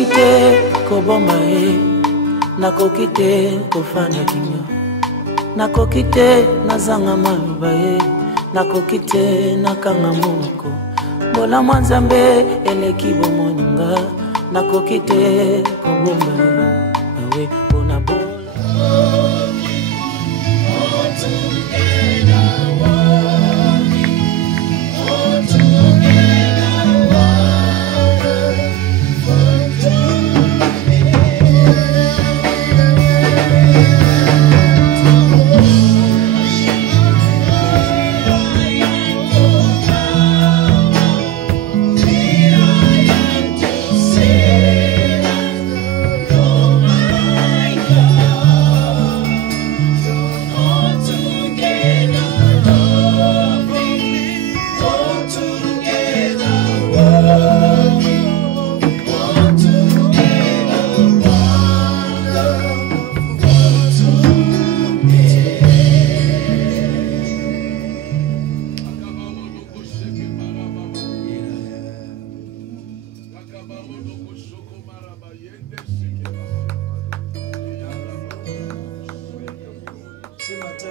nakoki te koboma ye, nakoki te kofanya kimia, nakoki te nazanga maloba ye, nakoki te nakanga monoko. Bola mwanzambe eleki bomoninga, nakoki te koboma ye, awe pona bola.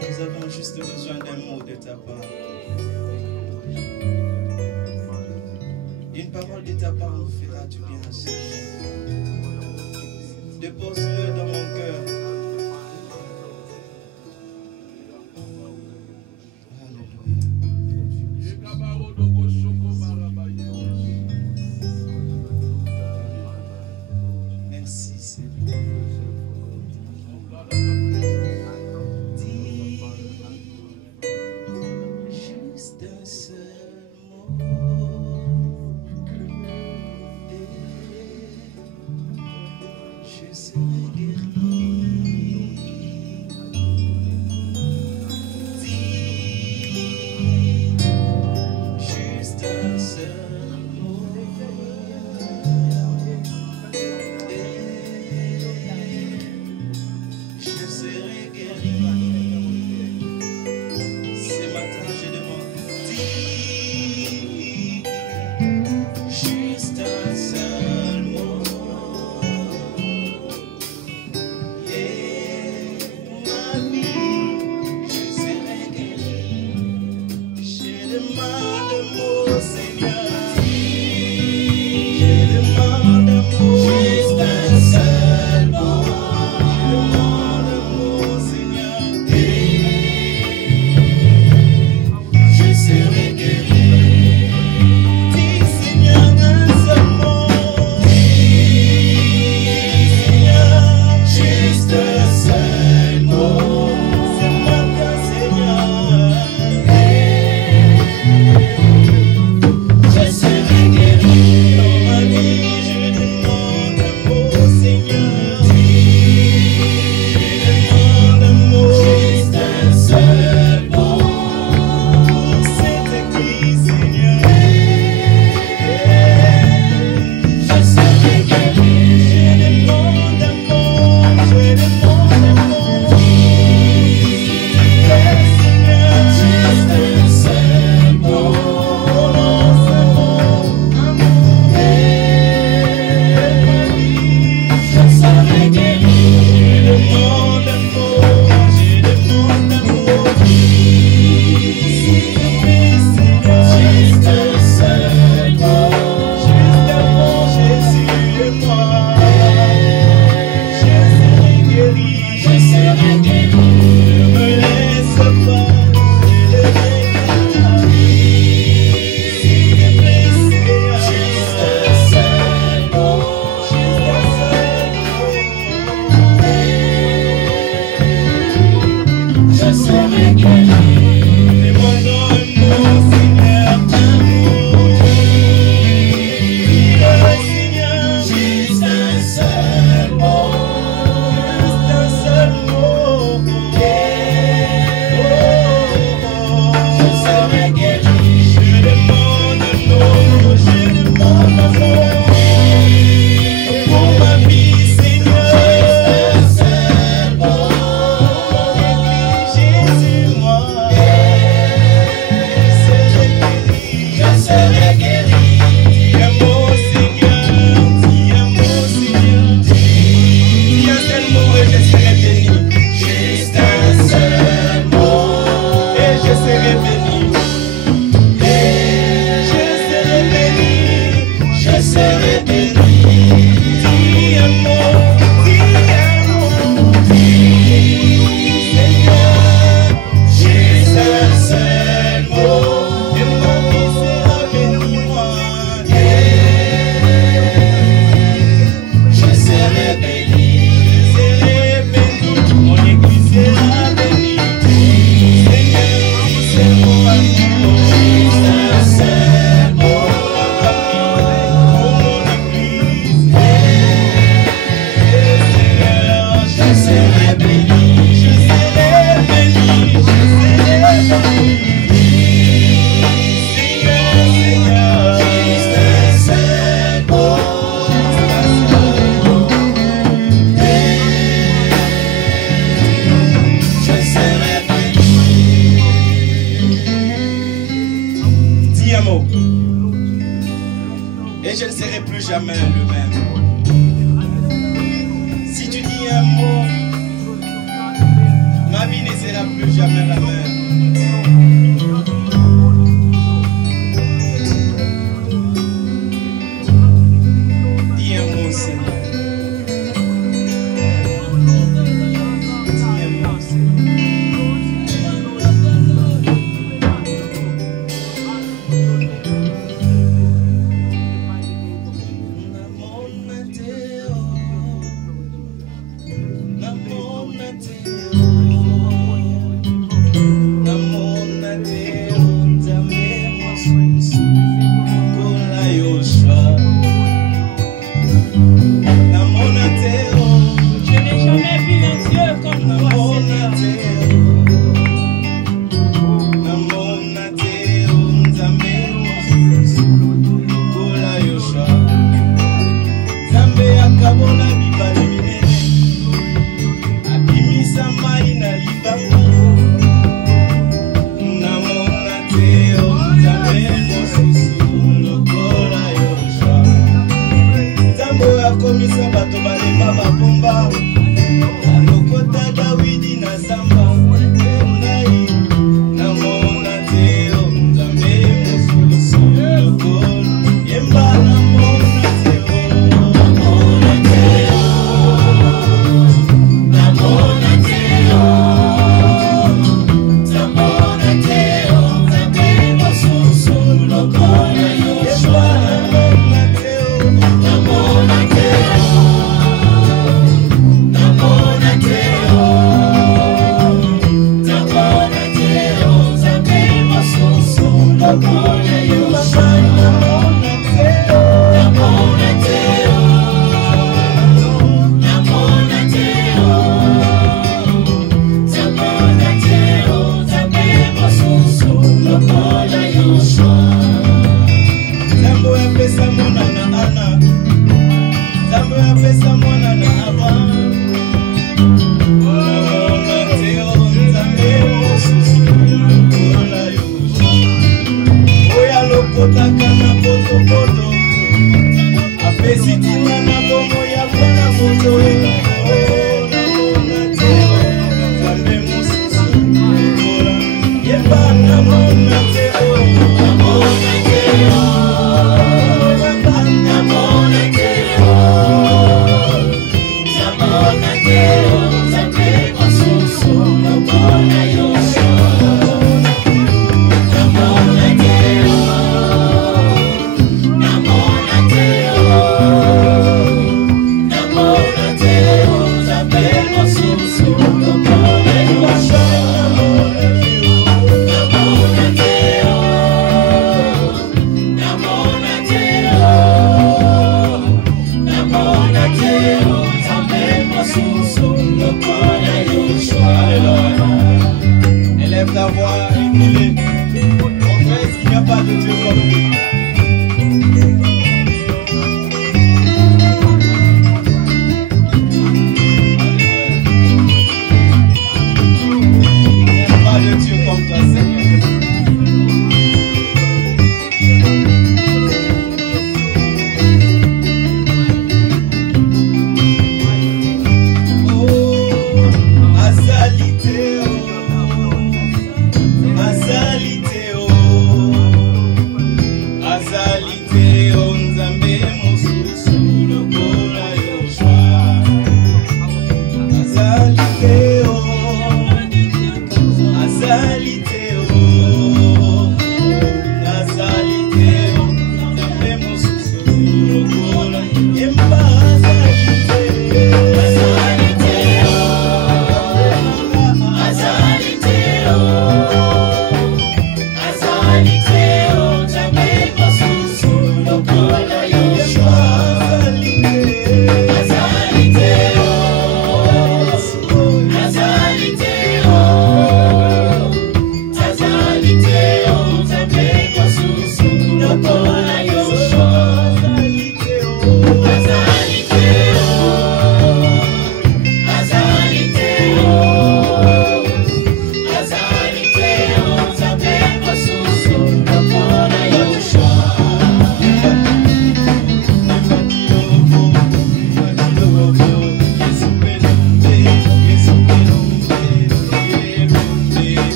Nous avons juste besoin d'un mot de ta part. Une parole de ta part nous fera du bien, Seigneur. Dépose-le dans mon cœur. Merci, Seigneur. Jésus, moi. jamais le même. Si tu dis un mot, ma vie ne sera plus jamais la même. Dis un mot, Seigneur. Azali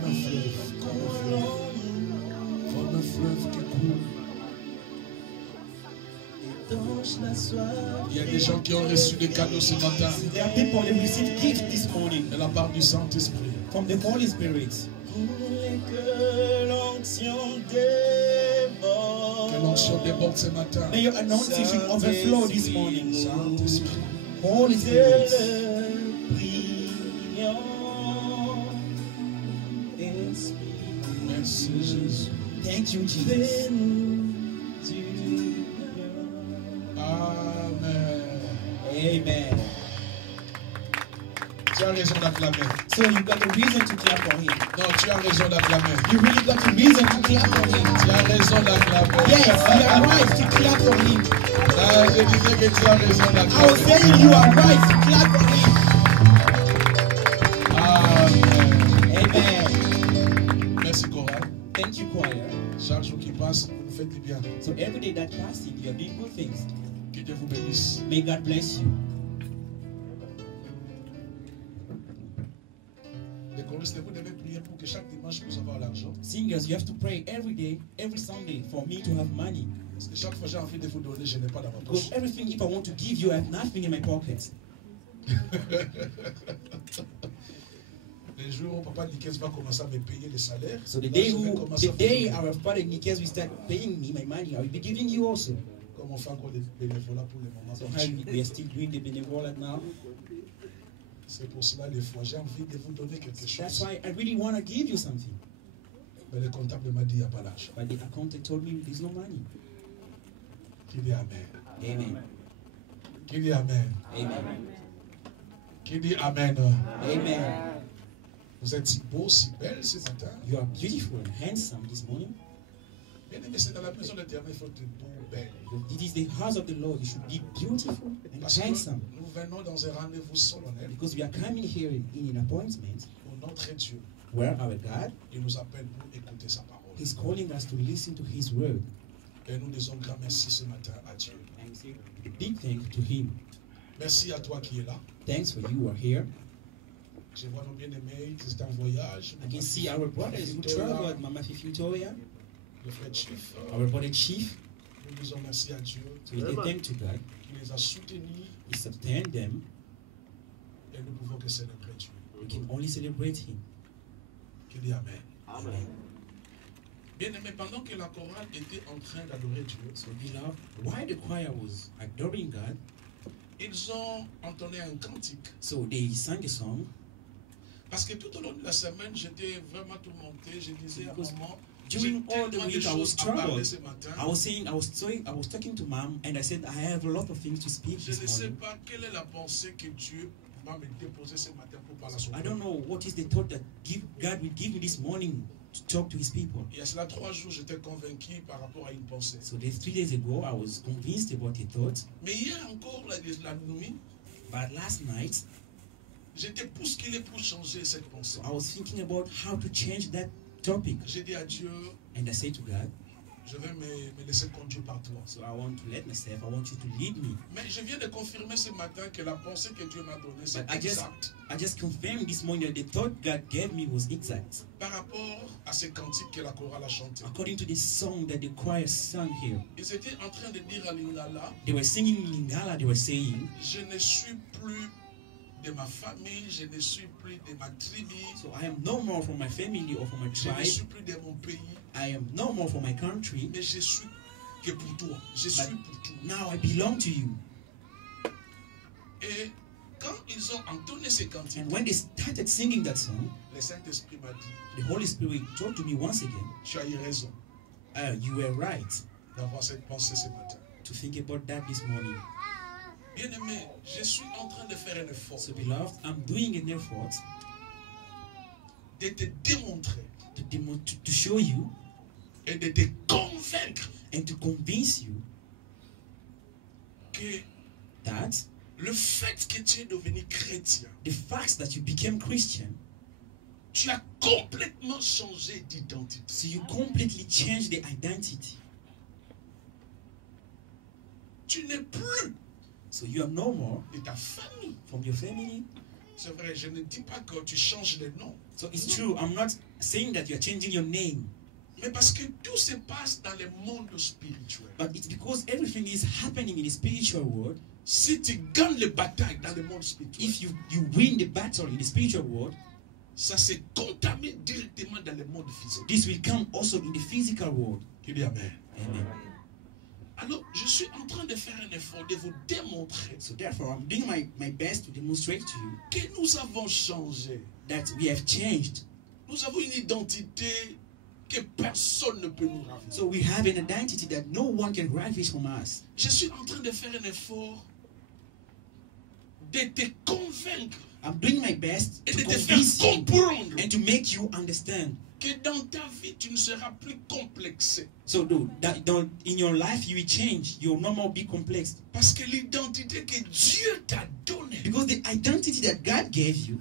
Comme un fleuve, comme un fleuve. Comme un fleuve qui coule. Il y a des gens qui ont reçu des cadeaux ce matin. There are people who received gifts this morning De la part du Saint-Esprit. from the Holy Spirit. Que l'onction déborde ce matin. May your anointing should overflow this morning. Saint-Esprit. Holy Spirit. Merci Jésus. Thank you, Jesus. Amen. Amen. Tu as raison d'acclamer. So you got a reason to clap for him. Non, tu as raison d'acclamer. You really got a reason to clap for him. Tu as raison d'acclamer. Yes, you are right to clap for him. Ah, je disais que tu as raison I was d'acclamer. saying you are right to clap for him. Amen. Amen. Merci Cora. Thank you, choir. Chaque jour qui passe, vous faites du bien. So every day that passing, you are doing good things. Que Dieu vous bénisse. May God bless you. Les choristes, vous devez prier pour que chaque dimanche vous avoir l'argent. Singers, you have to pray every day, every Sunday for me to have money. Parce que chaque fois j'ai envie de vous donner, je n'ai pas dans ma Because poche. everything, if I want to give you, I have nothing in my pocket. Les jours où Papa Nikes va commencer à me payer les salaires, So the là, day je vais who, commencer à the faire day des- our father Nikes will start paying me my money, I will be giving you also. comme on fait encore des bénévolats pour le moment. So we are still doing the benevolent now. C'est pour cela, les fois, j'ai envie de vous donner quelque That's chose. why I really want to give you something. Mais le comptable m'a dit, il n'y a pas d'argent. But the accountant told me there's no money. Qui dit Amen? Amen. Qui dit Amen? Amen. Qui dit Amen? Amen. Vous êtes si beau, si belle ce matin. You are beautiful and handsome this morning. Bien aimé, c'est dans la maison de l'Éternel, il faut être beau, belle. It is the house of the Lord. You should be beautiful and Parce que handsome. nous venons dans un rendez-vous solennel Because we are coming here in an appointment où notre Dieu, where our God il nous appelle pour écouter sa parole. is calling us to listen to His word. Et nous disons grand merci ce matin à Dieu. And say a big thank to Him. Merci à toi qui es là. Thanks for you are here. Je vois nos bien-aimés qui sont en voyage. I can see our brothers who traveled, Mama Fifi Victoria, Le frère Chief. our brother Chief. Nous disons merci à Dieu So we say thank to God. qui les a soutenus He sustained them. et nous pouvons que célébrer Dieu. We can only celebrate Him. Qui dit Amen. Amen. Bien-aimé, pendant que la chorale était en train d'adorer Dieu, So beloved, while the choir was adoring God, ils ont entonné un cantique. so they sang a song. Parce que tout au long de la semaine, j'étais vraiment tourmenté. Je disais à Because maman, during j'ai all the tellement de week I was choses à parler troubled. ce matin. I was talking to Mom, and I said I have a lot of things to speak Je ne this sais morning. pas quelle est la pensée que Dieu va me déposer ce matin pour parler à son I peuple. don't know what is the thought that God will give me this morning to talk to His people. Il y a cela 3 jours, j'étais convaincu par rapport à une pensée. So 3 days ago, I was convinced about a thought, Mais hier encore, la nuit, but last night j'étais bousculé pour changer cette pensée. I was thinking about how to change that topic, J'ai dit à Dieu, and I said to God, je vais me laisser conduire par toi. so I want to let myself, I want you to lead me. Mais je viens de confirmer ce matin que la pensée que Dieu m'a donnée, c'est But exact I just confirmed this morning that the thought God gave me was exact, par rapport à ce cantique que la chorale a chanté. according to the song that the choir sang here. Ils étaient en train de dire à Lingala, They were singing in Lingala, they were saying, je ne suis plus de ma famille, je ne suis plus de ma tribu, so I am no more from my family or from my je ne tribe, suis plus de mon pays, I am no more from my country, mais je suis que pour toi. Je suis pour toi. now I belong to you. Et quand ils ont entonné ces cantiques, And when they started singing that song, le Saint-Esprit m'a dit, the Holy Spirit told to me once again, tu as eu raison you were right d'avoir cette pensée ce matin. to think about that this morning. Bien-aimé, je suis en train de faire un effort So beloved, I'm doing an effort de te démontrer to show you et de te convaincre and to convince you que that le fait que tu es devenu chrétien, the fact that you became Christian, tu as complètement changé d'identité. so you completely changed the identity. Tu n'es plus So you are no more de ta famille, from your family, C'est vrai, je ne dis pas que tu changes de nom. So it's true. I'm not saying that you're changing your name, Mais parce que tout se passe dans le monde spirituel. but it's because everything is happening in the spiritual world. Si tu gagnes les batailles dans le monde spirituel, If you win the battle in the spiritual world, ça se contamine directement dans le monde physique. this will come also in the physical world. Qui dit Amen. Amen. Alors, je suis en train de faire un effort de vous démontrer So therefore, I'm doing my best to demonstrate to you que nous avons changé. that we have changed. Nous avons une identité que personne ne peut nous raviver. So we have an identity that no one can ravish from us. Je suis en train de faire un effort de te convaincre I'm doing my best et to de te faire convince you comprendre and to make you understand. que dans ta vie, tu ne seras plus complexé. So in your life you will change. You will no more be complex. Parce que l'identité que Dieu t'a donnée, Because the identity that God gave you,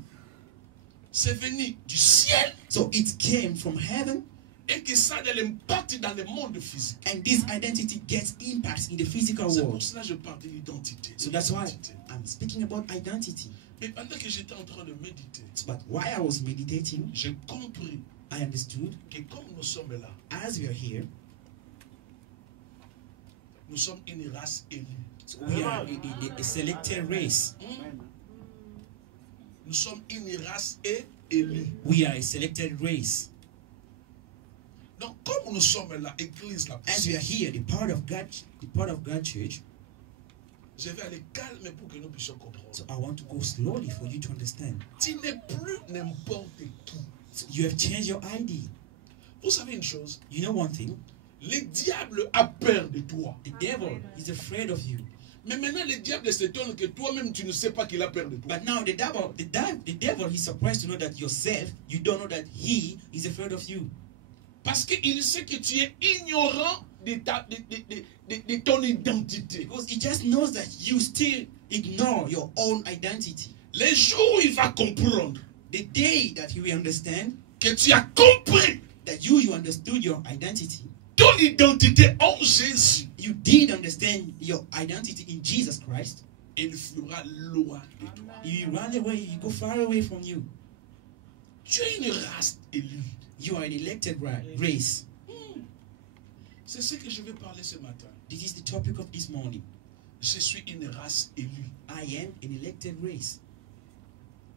c'est venu du ciel so it came from heaven, et que ça a l'impact dans le monde physique. and this identity gets impact in the physical C'est pour world. cela que je parle de l'identité. So that's why I'm speaking about identity. Mais pendant que j'étais en train de méditer, But while I was meditating, j'ai compris I understood que comme nous sommes là, as we are here, nous sommes une race élue. so we are a selected race. Nous sommes une race élue. We are a selected race. Donc, comme nous sommes là, Église là, As we are here, the part of God Church. je vais aller calme pour que nous puissions comprendre. So I want to go slowly for you to understand. Tu n'es plus n'importe qui. So you have changed your ID. Vous savez une chose, You know one thing? le diable a peur de toi. The devil is afraid of you. Mais maintenant, le diable s'étonne que toi-même, tu ne sais pas qu'il a peur de toi. But now the devil is surprised to know that yourself, you don't know that he is afraid of you. Parce qu'il sait que tu es ignorant de ton identité. Because he just knows that you still ignore your own identity. Les jours où il va comprendre The day that he will understand que tu as compris that you understood your identity, ton identité en Jésus, you did understand your identity in Jesus Christ, il fera loin de toi. you run away, you go far away from you. Tu es une race élue. You are an elected race. C'est ce que je vais parler ce matin. This is the topic of this morning. Je suis une race élue. I am an elected race.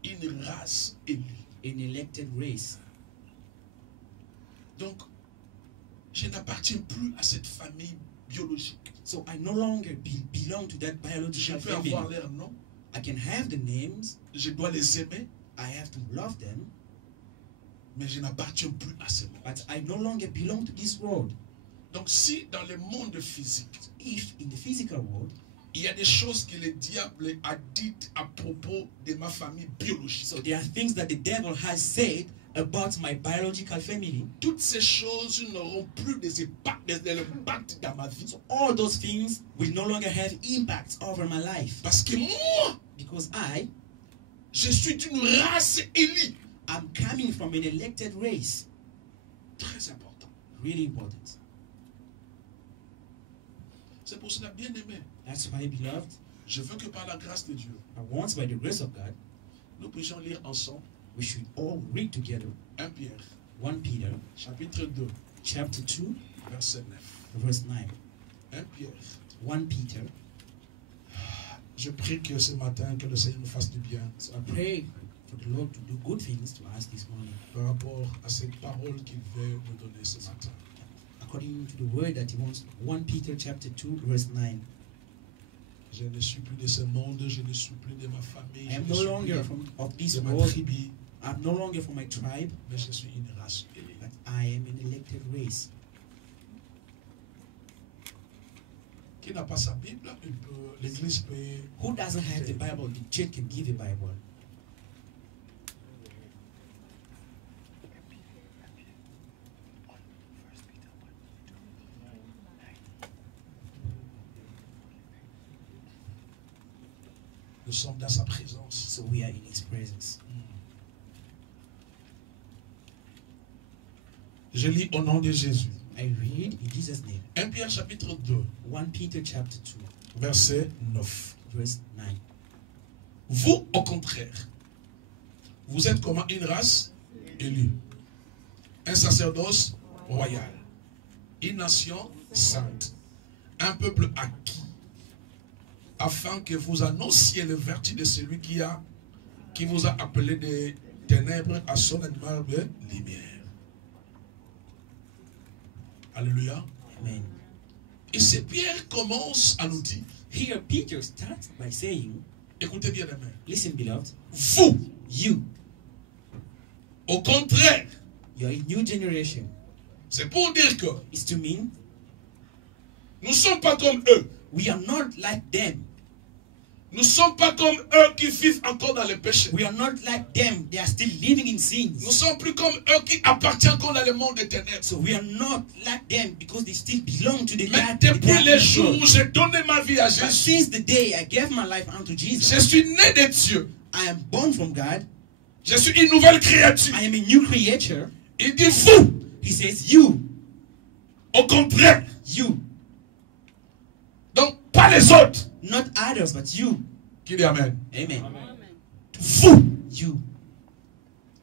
Une race élue. An elected race. Donc, je n'appartiens plus à cette famille biologique. So I no longer belong to that Je biological peux family. avoir leur nom. I can have the names. Je dois les aimer. I have to love them. Mais je n'appartiens plus à ce monde. But I no longer belong to this world. Donc, si dans le monde physique, If in the physical world, il y a des choses que le diable a dites à propos de ma famille biologique, so there are things that the devil has said about my biological family. toutes ces choses n'auront plus d'impact dans ma vie. So all those things will no longer have impact over my life. Parce que moi, Because je suis d'une race élue. I'm coming from an elected race. Très important. Really important. C'est pour cela, bien aimé, That's why, beloved, je veux que par la grâce de Dieu, I want by the grace of God, nous puissions lire ensemble we should all read together 1 Pierre, 1 Peter chapitre 2, chapter 2, verset 9. verse 9. 1 Pierre. 1 Peter. Je prie que ce matin, que le Seigneur nous fasse du bien So I pray for the Lord to do good things to us this morning, par rapport à cette parole qu'il veut nous donner ce matin. according to the word that he wants. 1 Peter chapter 2, verse 9. Je ne suis plus de ce monde, je ne suis plus de ma famille, I am je no ne suis longer plus of this de ma world. tribu, I'm no longer from my tribe, mais je suis une race élue. but I am an elected race. Qui n'a pas sa Bible, l'Église peut... Who doesn't have the Bible? The church can give a Bible. Nous sommes dans sa présence. So we are in his presence. Je lis au nom de Jésus. I read in Jesus' name. 1 Pierre chapitre 2, 1 Peter chapter 2, verset 9. verse 9. Vous, au contraire, Vous êtes comment? Une race élue. Un sacerdoce royal. Une nation sainte. Un peuple acquis. Afin que vous annonciez le vertu de celui qui vous a appelé des ténèbres à son admirable lumière. Alléluia. Amen. Et c'est Pierre commence à nous dire. Here Peter starts by saying, Écoutez bien, amen. listen, beloved, Vous, you, au contraire, you are a new generation. c'est pour dire que It's to mean nous ne sommes pas comme eux. we are not like them. Nous ne sommes pas comme eux qui vivent encore dans le péché. We are not like them. They are still living in sins. Nous ne sommes plus comme eux qui appartiennent encore dans le monde des ténèbres. So we are not like them because they still belong to the Mais dark. depuis les jours où j'ai donné ma vie à But Jésus, since the day I gave my life unto je Jesus, suis né de Dieu. I am born from God. Je suis une nouvelle créature. I am a new creature. Il dit vous, He says, you, au contraire. you, Donc, pas les autres. not others, but you. Qui dit Amen. Amen. Vous, You,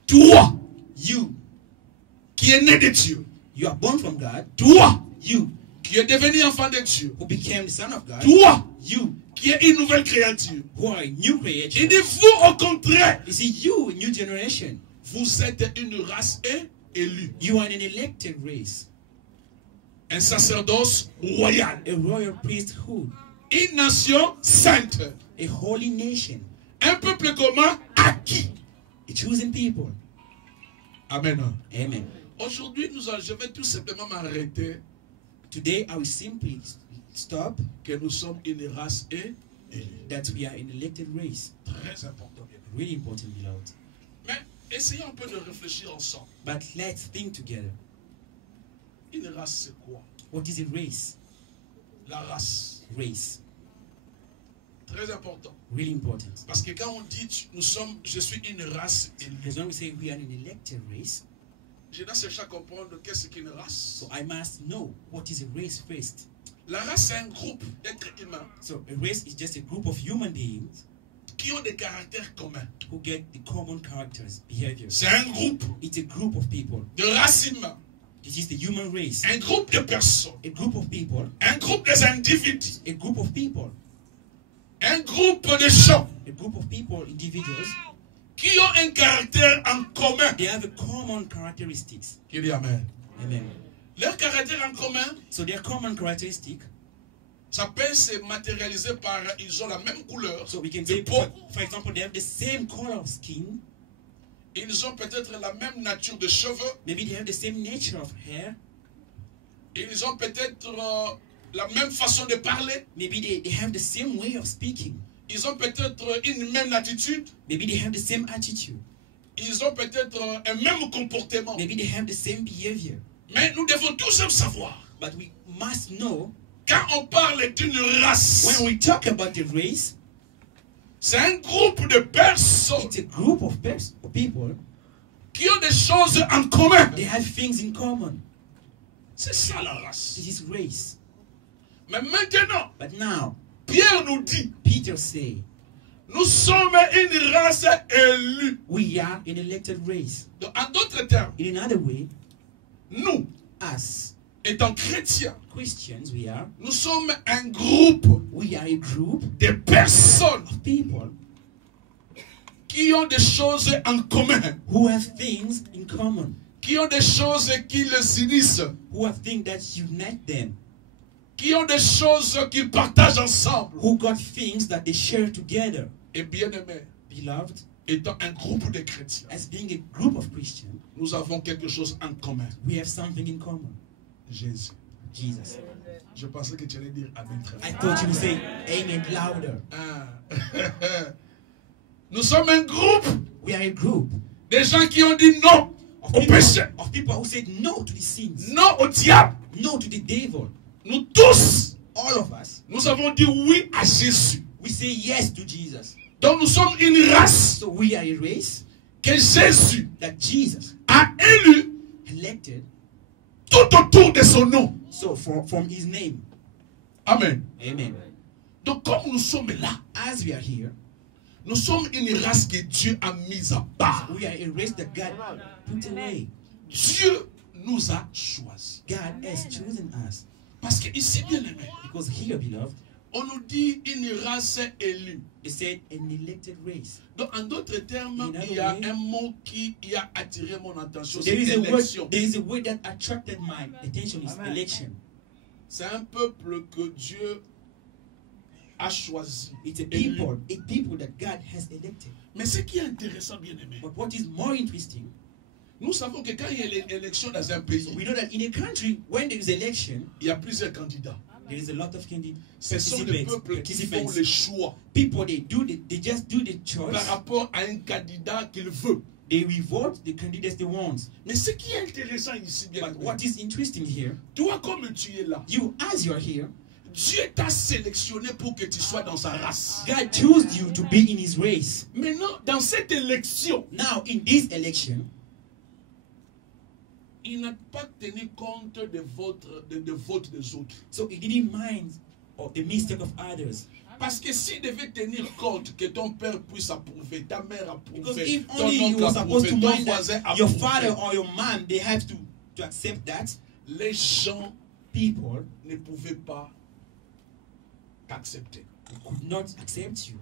toi, you, qui est né de Dieu. you are born from God. Toi, You, qui est devenu enfant de Dieu. who became the son of God. Toi, You, qui est une nouvelle créature. who are a new Il creature. dit vous, au contraire. You see, you, a new generation. Vous êtes une race élue. You are an elected race, Un sacerdoce royal. a royal priesthood, Une nation sainte. a holy nation, Un peuple commun acquis. a chosen people. Amen. Amen. Aujourd'hui, je vais tout simplement m'arrêter Today, I will simply stop que nous sommes une race élue. that we are an elected race. Très important, bien aimé. Really important, beloved. Mais essayons un peu de réfléchir ensemble. But let's think together. Une race, c'est quoi? What is a race? La race. Race. Très important. Really important. Parce que quand on dit je suis une race élue, Because when we say we are an elected race, je dois chercher à comprendre qu'est-ce qu'une race. so I must know what is a race first. La race, c'est un groupe d'êtres humains So a race is just a group of human beings qui ont des caractères communs. who get the common characters, behaviors. C'est un groupe It's a group of people. de race humaine, This is the human race. un groupe de personnes, A group of people. un groupe des individus, A group of people. un groupe de gens A group of people, individuals, qui ont un caractère en commun. they have a common characteristics. Qui dit Amen. Amen. Leur caractère en commun, So their common characteristic. ça peut se matérialiser par ils ont la même couleur So we can de say, peau, for example, they have the same color of skin. ils ont peut-être la même nature de cheveux, Maybe they have the same nature of hair. ils ont peut-être la même façon de parler, Maybe they have the same way of speaking. ils ont peut-être une même attitude, Maybe they have the same attitude. ils ont peut-être un même comportement. Maybe they have the same behavior. Mais nous devons tous savoir, But we must know quand on parle d'une race, when we talk about the race, c'est un groupe de personnes it's a group of people. qui ont des choses en commun. They have things in common. C'est ça la race. This is race. Mais maintenant, But now, Pierre nous dit, Peter say, nous sommes une race élue. we are an elected race. Donc, en d'autres termes, In another way, nous, us étant chrétiens, Christians, nous sommes un groupe we are a group de personnes of people qui ont des choses en commun, who have things in common, qui ont des choses qui les unissent, who have things that unite them, qui ont des choses qu'ils partagent ensemble. who got things that they share together. Et bien aimé, Beloved, étant un groupe de chrétiens, as being a group of Christians, nous avons quelque chose en commun. we have something in common. Jésus. Jesus. Je pensais que tu allais dire Amen très I fort. thought you would say amen louder. Ah. Nous sommes un groupe We are a group de gens qui ont dit non au péché, of people who said no to the sins, non au diable. no to the devil. Nous tous, All of us, nous avons dit oui à Jésus. we say yes to Jesus. Donc nous sommes une race So we are a race que Jésus that Jesus a élue elected. tout autour de son nom. So from his name. Amen. Amen. Donc comme nous sommes là, As we are here, Nous sommes une race que Dieu a mise à part. We are a race that God put away. Dieu nous a choisis. God has chosen us. Parce que ici, bien aimé, Because here, beloved, on nous dit une race élue. they said an elected race. Donc, en d'autres termes, In other il y a way, un mot qui a attiré mon attention. There C'est is a word. élection. There is a word that attracted my attention. Is election. C'est un peuple que Dieu a choisi. It's a élu. people that God has elected. Mais ce qui est intéressant, bien aimé, But what is more interesting, nous savons que quand il y a l'élection dans un pays, we know that in a country, when there is election, il y a plusieurs candidats. there is a lot of candidates. Ce sont les peuples qui font les choix People, they just do the choice. par rapport à un candidat qu'ils veulent. They will vote the candidates they want. Mais ce qui est intéressant ici, bien But aimé, what is interesting here, toi comme tu es là, you as you are here, Dieu t'a sélectionné pour que tu sois dans sa race. God chose you to be in His race. Maintenant, dans cette élection, Now, in this election, il n'a pas tenu compte de votes des autres. so He didn't mind of the mistake of others. Parce que s'il devait tenir compte que ton père puisse approuver, ta mère Because approuver, if ton only you oncle were supposed approuver, to ton mind voisin that your approuver, father or your mom, they have to accept that, les gens people ne pouvaient pas t'accepter. could not accept you.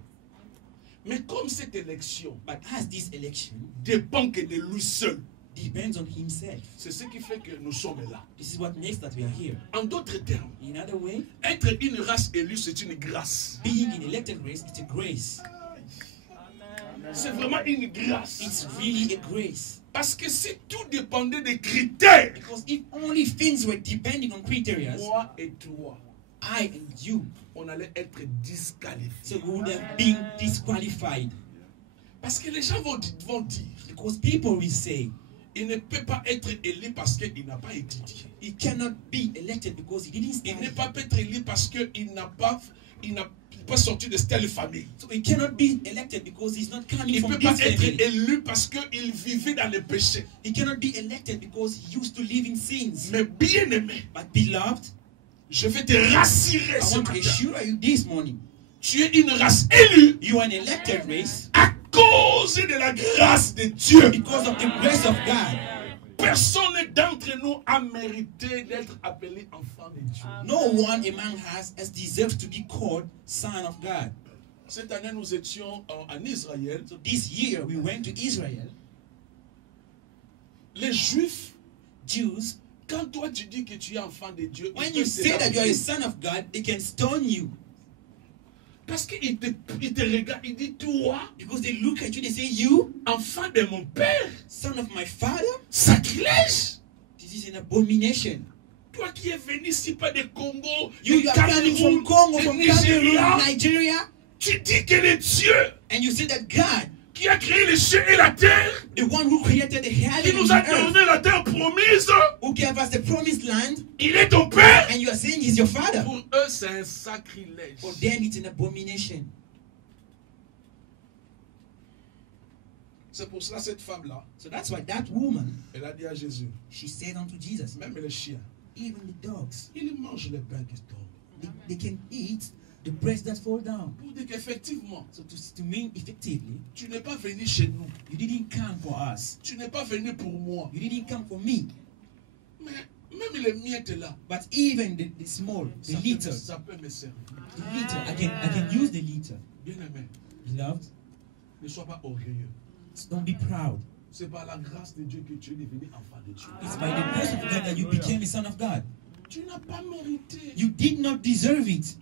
Mais comme cette élection But as this election dépend que de lui seul, depends on himself, c'est ce qui fait que nous sommes là. this is what makes that we are here. En d'autres termes, In other way, être une race élue, c'est une grâce. being in elected race, it's a grace. C'est vraiment une grâce. It's really a grace. Parce que si tout dépendait des critères, Because if only things were depending on criteria, moi et toi, I and you, on allait être disqualifiés. so we would have been disqualified. Parce que les gens vont dire, Because people will say, il ne peut pas être élu parce qu'il n'a pas étudié. he cannot be elected because he didn't Il study. ne peut pas être élu parce qu'il n'a pas sorti de telle famille. So he cannot be elected because he's not coming Il ne from peut pas this être family. élu parce qu'il vivait dans le péché. He cannot be elected because he used to live in sins. Mais bien aimé, But beloved, je vais te rassurer I ce want to matin. assure you this morning, Tu es une race élue you are an elected race à cause de la grâce de Dieu. because of the grace of God. Personne d'entre nous a mérité d'être appelé enfant de Dieu. No one among us has deserved to be called son of God. Cette année, nous étions en Israël. So this year we went to Israel. Les Juifs, Jews, quand toi tu dis que tu es enfant de Dieu, when ils you peuvent te say that you are a lapider. son of God, they can stone you. Parce qu'ils te regardent, ils disent, toi, Because they look at you, they say, you, enfant de mon père, son of my father, sacrilège. this is an abomination. Toi qui es venu ici pas de Congo, You de are coming from Cameroun, Congo, de from Nigeria, Cameroon, Nigeria, tu dis que le Dieu and you say that God, qui a créé les cieux et la terre, the one who created the qui heaven nous and a the earth, donné la terre promise, who gave us the promised land, il est ton père. and you are saying he's your father. Pour eux, c'est un sacrilège. For them, it's an abomination. C'est pour cela cette femme-là, So that's why that woman, elle a dit à Jésus, she said unto Jesus, même les chiens, even the dogs, ils mangent les pains qui tombent. they can eat the breads that fall down. Pour dire qu'effectivement, So to mean effectively, tu n'es pas venu chez nous. you didn't come for us. Tu n'es pas venu pour moi. You didn't come for me. Mais même les miettes là, But even the small, the little, ça peut me servir. the little, I can use the little. Bien aimé, Beloved, ne sois pas orgueilleux. don't be proud. C'est par la grâce de Dieu que tu es devenu enfant de Dieu. It's by the grace of God that you became a son of God. Tu n'as pas mérité. You did not deserve it.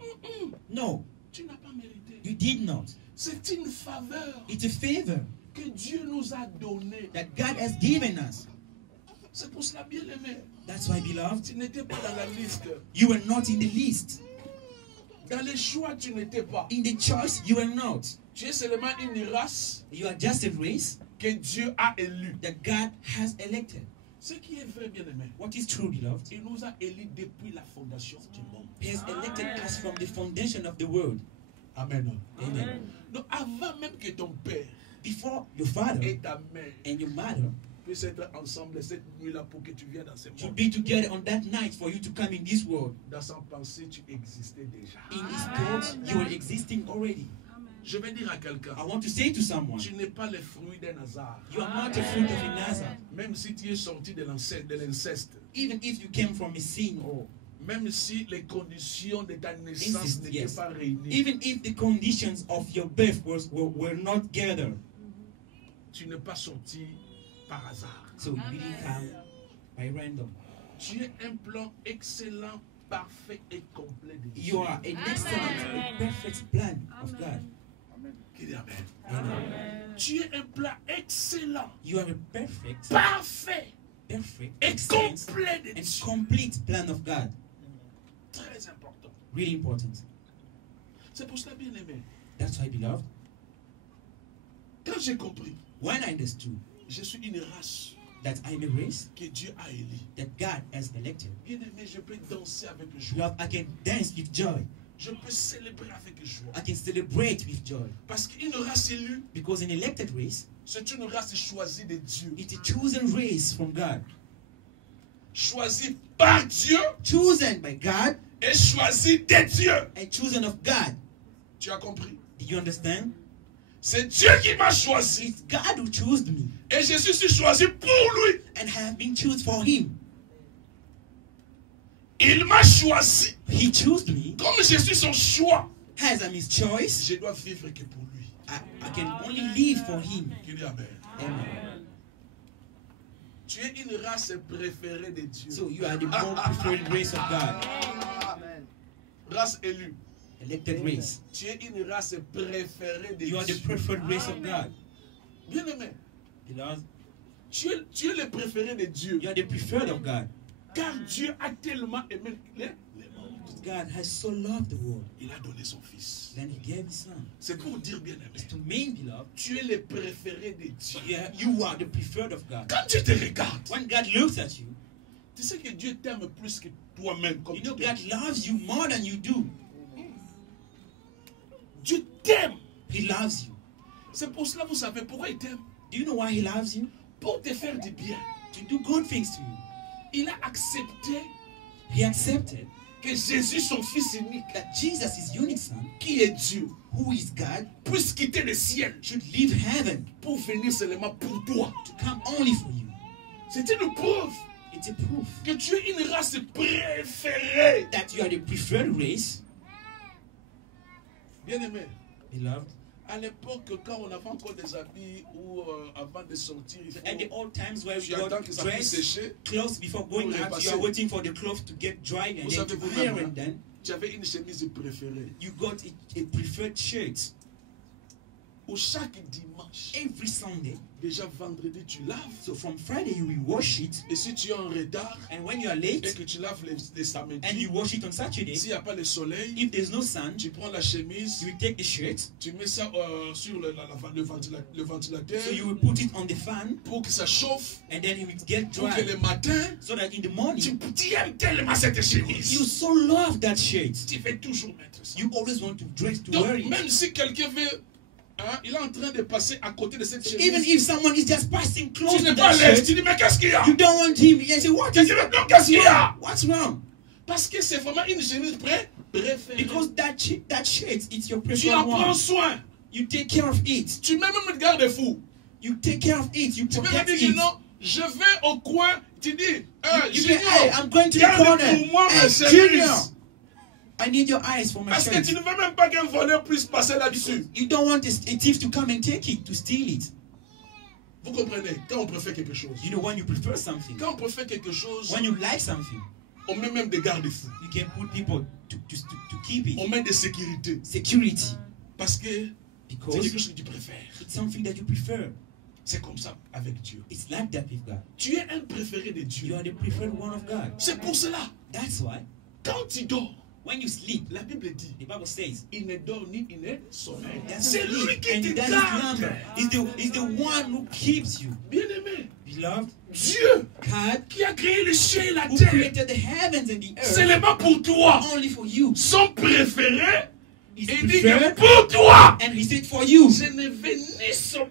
No, Tu n'as pas mérité. you did not. C'est une faveur It's a favor que Dieu nous a donnée. that God has given us. C'est pour cela, bien aimé, That's why, beloved, tu n'étais pas dans la liste. you were not in the list. Dans les choix, tu n'étais pas. In the choice, you were not. Tu es seulement une race You are just a race que Dieu a élue. that God has elected. Ce qui est vrai, bien aimé, What is true, beloved? il nous a élus depuis la fondation du monde. He has elected us from the foundation of the world. Amen. Amen. Donc avant même que ton père Before your father et ta mère and your mother puissent être ensemble cette nuit-là pour que tu viennes dans ce should monde, be together on that night for you to come in this world. dans sa pensée, tu existais déjà. In his thoughts, you were existing already. Je vais dire à quelqu'un, I want to say to someone, tu n'es pas le fruit d'un hasard. you are not a fruit of a Nazareth. Même si tu es sorti de l'inceste, Even if you came from a sin, or même si les conditions de ta naissance Incest, n'étaient yes. pas réunies, even if the conditions of your birth were not gathered, tu n'es pas sorti par hasard. so you didn't come by random. Tu es un plan excellent, parfait et complet de Dieu. You are an excellent, a perfect plan of God. Qui dit Amen. Amen. Tu es un plan excellent, You are a perfect, parfait perfect, et excellent, complet de and Dieu. complete plan of God. Très important. Really important. C'est pour cela, bien aimé. That's why, beloved, Quand j'ai compris, when I understood je suis une race that I am a race que Dieu a élie. that God has elected, Bien aimé, je peux danser avec joie. beloved, I can dance with joy. Je peux célébrer avec joie. I can celebrate with joy. Parce qu'une race élue, Because an elected race, c'est une race choisie de Dieu. it's a chosen race from God. Choisie par Dieu Chosen by God et choisie de Dieu. and chosen of God. Tu as compris? Do you understand? C'est Dieu qui m'a choisi. It's God who chose me Et je suis choisi pour lui. and have been chosen for Him. Il m'a choisi. He chose me Comme je suis son choix, as I'm His choice. je dois vivre que pour lui. I can only live for Him. Qui dit Amen. Amen. Tu es une race préférée de Dieu. So you are the more preferred race of God. Race élue. Elected race. Tu es une race préférée de You are the Dieu. preferred race of God. Bien aimé, Beloved, tu es le préféré de Dieu. you are the preferred of God. Car Dieu a tellement aimé les mondes. God has so loved the world. Il a donné son fils. Then He gave His Son. C'est pour dire, bien aimé, To me, beloved, tu es le préféré de Dieu. you are the preferred of God. Quand tu te regardes, When God looks at you, tu sais que Dieu t'aime plus que toi-même. Comme you tu know t'aimes. God loves you more than you do. Dieu t'aime. He loves you. C'est pour cela, vous savez pourquoi il t'aime. Do you know why He loves you? Pour te faire du bien. To do good things to you. Il a accepté He accepted que Jésus, son fils unique, that Jesus, His unique Son, qui est Dieu, who is God, puisse quitter le ciel should leave heaven pour venir seulement pour toi. to come only for you. C'est une preuve It's a proof que tu es une race préférée. that you are the preferred race. Bien aimé, Beloved, à l'époque, quand on avait encore des habits ou avant de sortir, il faut at the old times where tu we attends got que ça puisse dressed, sécher. clothes before going Pour out, repasser. you are waiting for the clothes to get dried and Vous then savez, to vous wear même, it. Then tu avais une chemise préférée. you got a preferred shirt. Où chaque dimanche, Every Sunday, déjà vendredi, tu laves. so from Friday you will wash it, Et si tu es en retard and when you are et late que tu laves les samedis, and you wash it on Saturday, s'il n'y a pas le soleil, if there's no sun, tu prends la chemise, you will take the shirt, tu mets ça sur le ventilateur so you will put it on the fan, pour que ça chauffe, and then it will get pour que le dry, matin, so that in the morning tu aimes tellement cette chemise. you so love that shirt. Tu veux toujours mettre ça. You always want to dress to Donc, wear it. même si quelqu'un veut, hein, il est en train de passer à côté de cette chemise, Even if someone is just passing close tu to n'es pas à that l'aise, shirt, tu dis mais qu'est-ce qu'il y a? you don't want him. You say, what Tu is dis mais non, qu'est-ce qu'il y a? What's wrong? Parce que c'est vraiment une chemise préférée. Because that shirt, it's your Tu preferred en prends one. soin. You take care of it. Tu mets même le garde-fou. You take care of it. You Tu peux me protect dire it. non, je vais au coin, tu dis, You say, hey, Junior, I'm going to the garde corner. pour moi Hey, mes Junior, chemises. I need your eyes for my Parce que shirt. tu ne veux même pas qu'un voleur puisse passer là-dessus. You don't want a thief to come and take it, to steal it. Vous comprenez? Quand on préfère quelque chose. You know, when you prefer something, Quand on préfère quelque chose, when you like something, on met même des garde-fous. you can put people to keep On it. met des sécurités. Security. Parce que c'est Because quelque chose que tu préfères. it's something that you prefer. C'est comme ça avec Dieu. It's like that with God. Tu es un préféré de You Dieu. are the preferred one of God. C'est pour cela. That's why Quand tu dors, when you sleep, la Bible dit, the Bible says, il ne dort ni il ne sommeille. doesn't C'est lui sleep, qui and te that is garde. number. Is the one who keeps you. Bien-aimé, Beloved, Dieu God qui a créé les cieux et la who terre, created the heavens and the earth seulement pour toi, only for you. son préféré, Is il dit que preferred, pour toi, and He said for you. je ne vais ni sommeiller.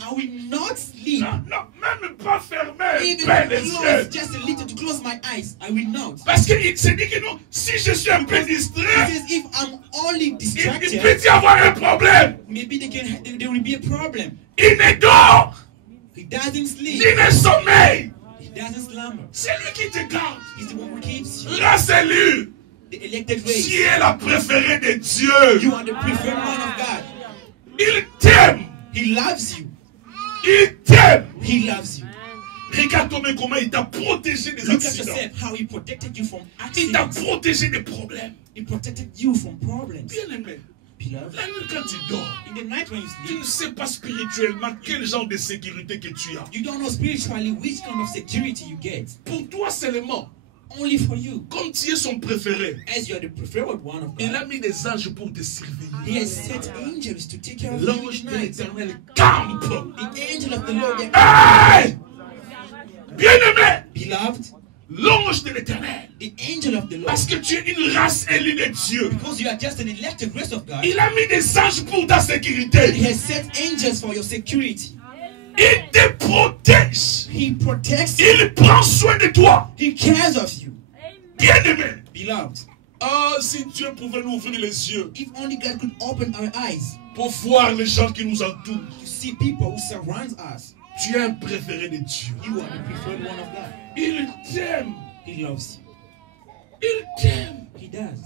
Non, I will not sleep. Non, non, même pas fermer Even ben les close, yeux. just a little to close my eyes. I will not. Parce qu'il s'est dit que non, si je suis un peu He distrait, says, if I'm only il distracted, peut y avoir un problème. maybe there will be a problem. Il ne dort, He doesn't sleep. ni ne sommeille. He doesn't slumber. C'est lui qui te garde. He's the one who keeps you. Grâce à lui, The elected tu race. es la préférée de Dieu. You are the preferred one of God. Il t'aime. He loves you. Il t'aime. He loves you. Regarde toi-même comment il t'a protégé des Look at accidents. yourself, how he protected you from Il t'a accidents. protégé des problèmes. He protected you from problems. Bien aimé, Beloved, la nuit quand tu dors, in the night when you tu sleep, ne sais pas spirituellement quel genre de sécurité que tu as. you don't know spiritually which kind of security you get. Pour toi seulement, Only for you. comme tu es son préféré, As you are the preferred one of il God, a mis des anges pour te He surveiller. has set angels to take care of you L'ange each de night. l'éternel campe. The angel of the Lord, that Hey! Bien-aimé, beloved, l'ange de l'éternel. the angel of the Lord, Parce que tu es une race élue de Dieu. because you are just an elected race of God, Il a mis des anges pour ta He sécurité. has set angels for your security. Il te protège. He protects you. Il prend soin de toi. He cares of you. Bien-aimé. Beloved, Ah, si Dieu pouvait nous ouvrir les yeux if only God could open our eyes pour voir les gens qui nous entourent. to see people who surround us. Tu es un préféré de Dieu. You are the preferred one of God. Il t'aime. He loves you. Il t'aime. He does.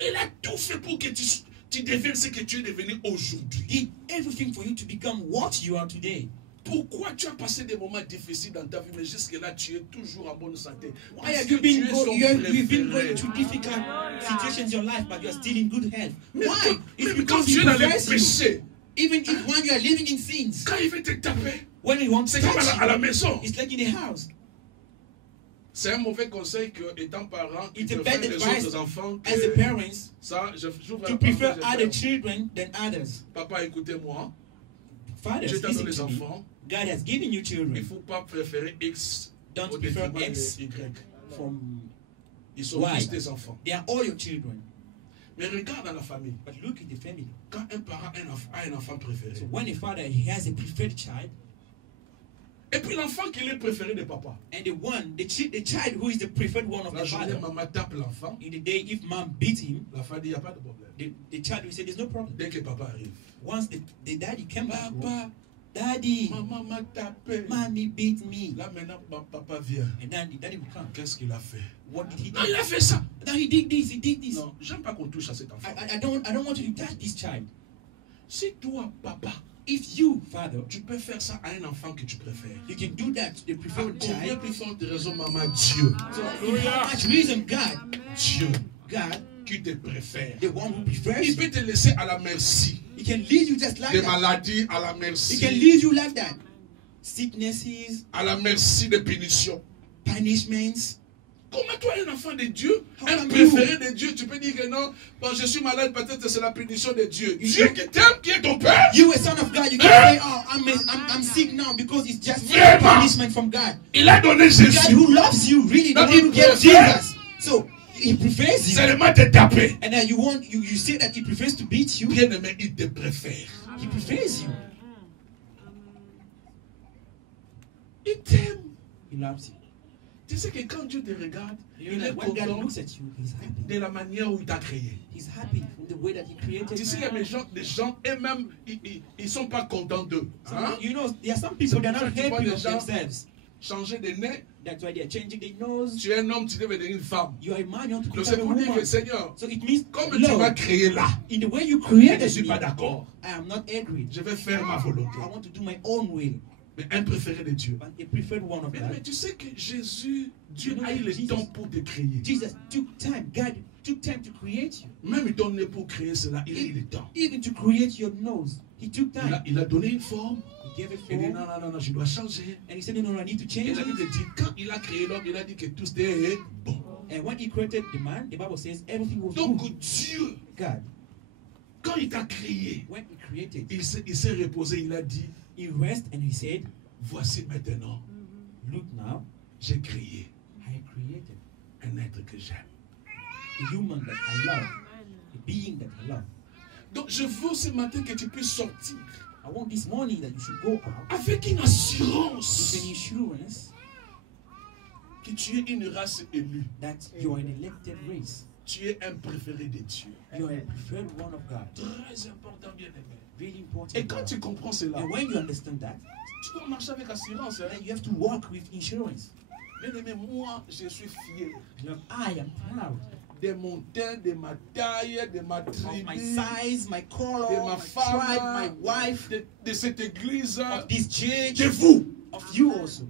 Il a tout fait pour que tu deviennes ce que tu es devenu aujourd'hui. He did everything for you to become what you are today. Pourquoi tu as passé des moments difficiles dans ta vie, mais jusque-là, tu es toujours en bonne santé? Why Parce have que you been tu es son you've been préféré. going through difficult situations in your life, but you are still in good health? Même Why? quand- It's même quand because tu He es dans les prefers you. péchés, Even if when you are living in sins, quand il veut te taper, when He wants to c'est comme touch à la you, maison. it's like in a house. C'est un mauvais conseil que, étant parent, It's tu a te bad fais les advice autres enfants que as the parents ça, j'ouvre to la prefer parenthèse, other je fais, children than others. Papa, écoutez-moi. Fathers, Dieu t'a donné listen les to me. enfants. God has given you Il ne children. faut pas préférer X Don't au prefer détriment X de Y. from Ils sont Why? tous tes enfants. They are all your children. Mais regarde dans la famille. But look at the family. Quand un parent a un enfant préféré, So when a father he has a preferred child, et puis l'enfant qui est préféré de papa, and the child who is the preferred one of la the journée father, maman tape l'enfant, in the day if mom beat him, la femme dit il n'y a pas de problème. the child will say there's no problem. Dès que papa arrive, Once the daddy came back, home, papa, daddy, maman m'a tapé. mommy beat me. Là maintenant, papa vient. And then the daddy will come. Qu'est-ce qu'il a fait? What did he Non, il do? a fait ça. Now he did this, he did this. Non, j'aime pas qu'on touche à cet enfant. I don't want you to touch this child. Si toi, papa, If you, father, tu peux faire ça à un enfant que tu préfères. you can do that to the Pour preferred combien child. plus forte raison, maman, Dieu. So in how much reason Dieu God, qui te préfère. the one who prefers Il you, peut te laisser à la merci. he can lead you just like Des that. maladies à la He merci. can lead you like that. Sicknesses, À la merci des punitions. punishments. Comment toi, un enfant de Dieu, How un come préféré de Dieu, tu peux dire que non, bon, je suis malade, peut-être c'est la punition de Dieu. Dieu qui t'aime, qui est ton Père. You, a son of God, you can say, "Oh, I'm sick now because it's just a punishment from God." Il a donné God Jésus. who loves you, really, the That one who he gave prefers. Jesus. So He prefers you, Seulement te taper. and then you say that He prefers to beat you. Bien aimé, il te préfère. He prefers you. Il t'aime. He loves you. Tu sais que quand Dieu te regarde, You il know est that when God content looks at you, He's happy. de la manière où il t'a créé. He's happy from the way that He created Tu sais, il y a des gens eux-mêmes, ils ne sont pas contents d'eux. Hein? You know, there are some people that are not Tu vois happy des of gens- themselves. Changer de nez, That's why they are changing their nose. tu es un homme, tu devais devenir une femme. You are a man, you want to Donc c'est become a pour dire que woman. Seigneur, So it means, comme tu m'as Lord, créé là, in the way you je ne created suis me, pas d'accord. I am not angry. Je vais faire ma volonté. I want to do my own will. Mais un préféré de Dieu. But a preferred one of Mais God. tu sais que Jésus, Dieu You know a eu le Jesus- temps pour te créer. Jesus took time. God took time to create you. Même ton nez pour créer cela, il a eu le temps. Even to create your nose. He took time. Il a donné une forme. He gave a Il dit form. non, je dois changer. And he said, no, I need to change Il a it. dit, quand il a créé l'homme, il a dit que tout était bon. And when he created the man, the Bible says everything was Donc good. Dieu, God, quand il t'a créé, when he created, il s'est reposé, il a dit, he rested and he said, voici maintenant, look now, j'ai créé I created un être que j'aime. a human that I love, a being that I love. Donc je veux ce matin que tu puisses sortir I want this morning that you should go out avec une with assurance an assurance que tu es une race élue. that you are an elected race. Tu es un préféré de Dieu. You are a preferred one of God. Très important, bien aimé. Really important. Et quand tu comprends cela, And when you understand that, tu dois marcher avec assurance. Hein? then you have to walk with insurance. Bien aimé, moi, je suis fier Lord, I am proud de mon teint, de ma taille, de ma of tribu, my size, my color, de ma my tribe, my femme, wife, de cette église, of this church, de vous. of you also.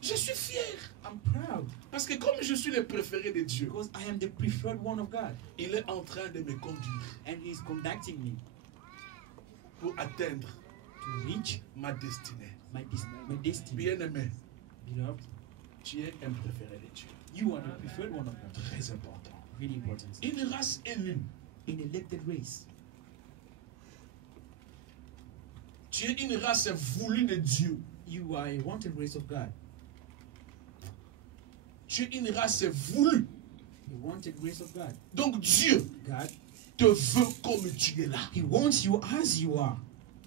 Je suis fier. I'm proud Parce que comme je suis le préféré de Dieu, because I am the preferred one of God, il est en train de me conduire and He is conducting me pour atteindre to reach ma destinée. my destiny. Bien aimé, Beloved, tu es un préféré de Dieu. you are the preferred one of God. Très important. Really important. Une race élue. An elected race. Tu es une race voulue de Dieu. You are a wanted race of God. Tu es une race voulue. A wanted race of God. Donc Dieu God, te veut comme tu es là. He wants you as you are.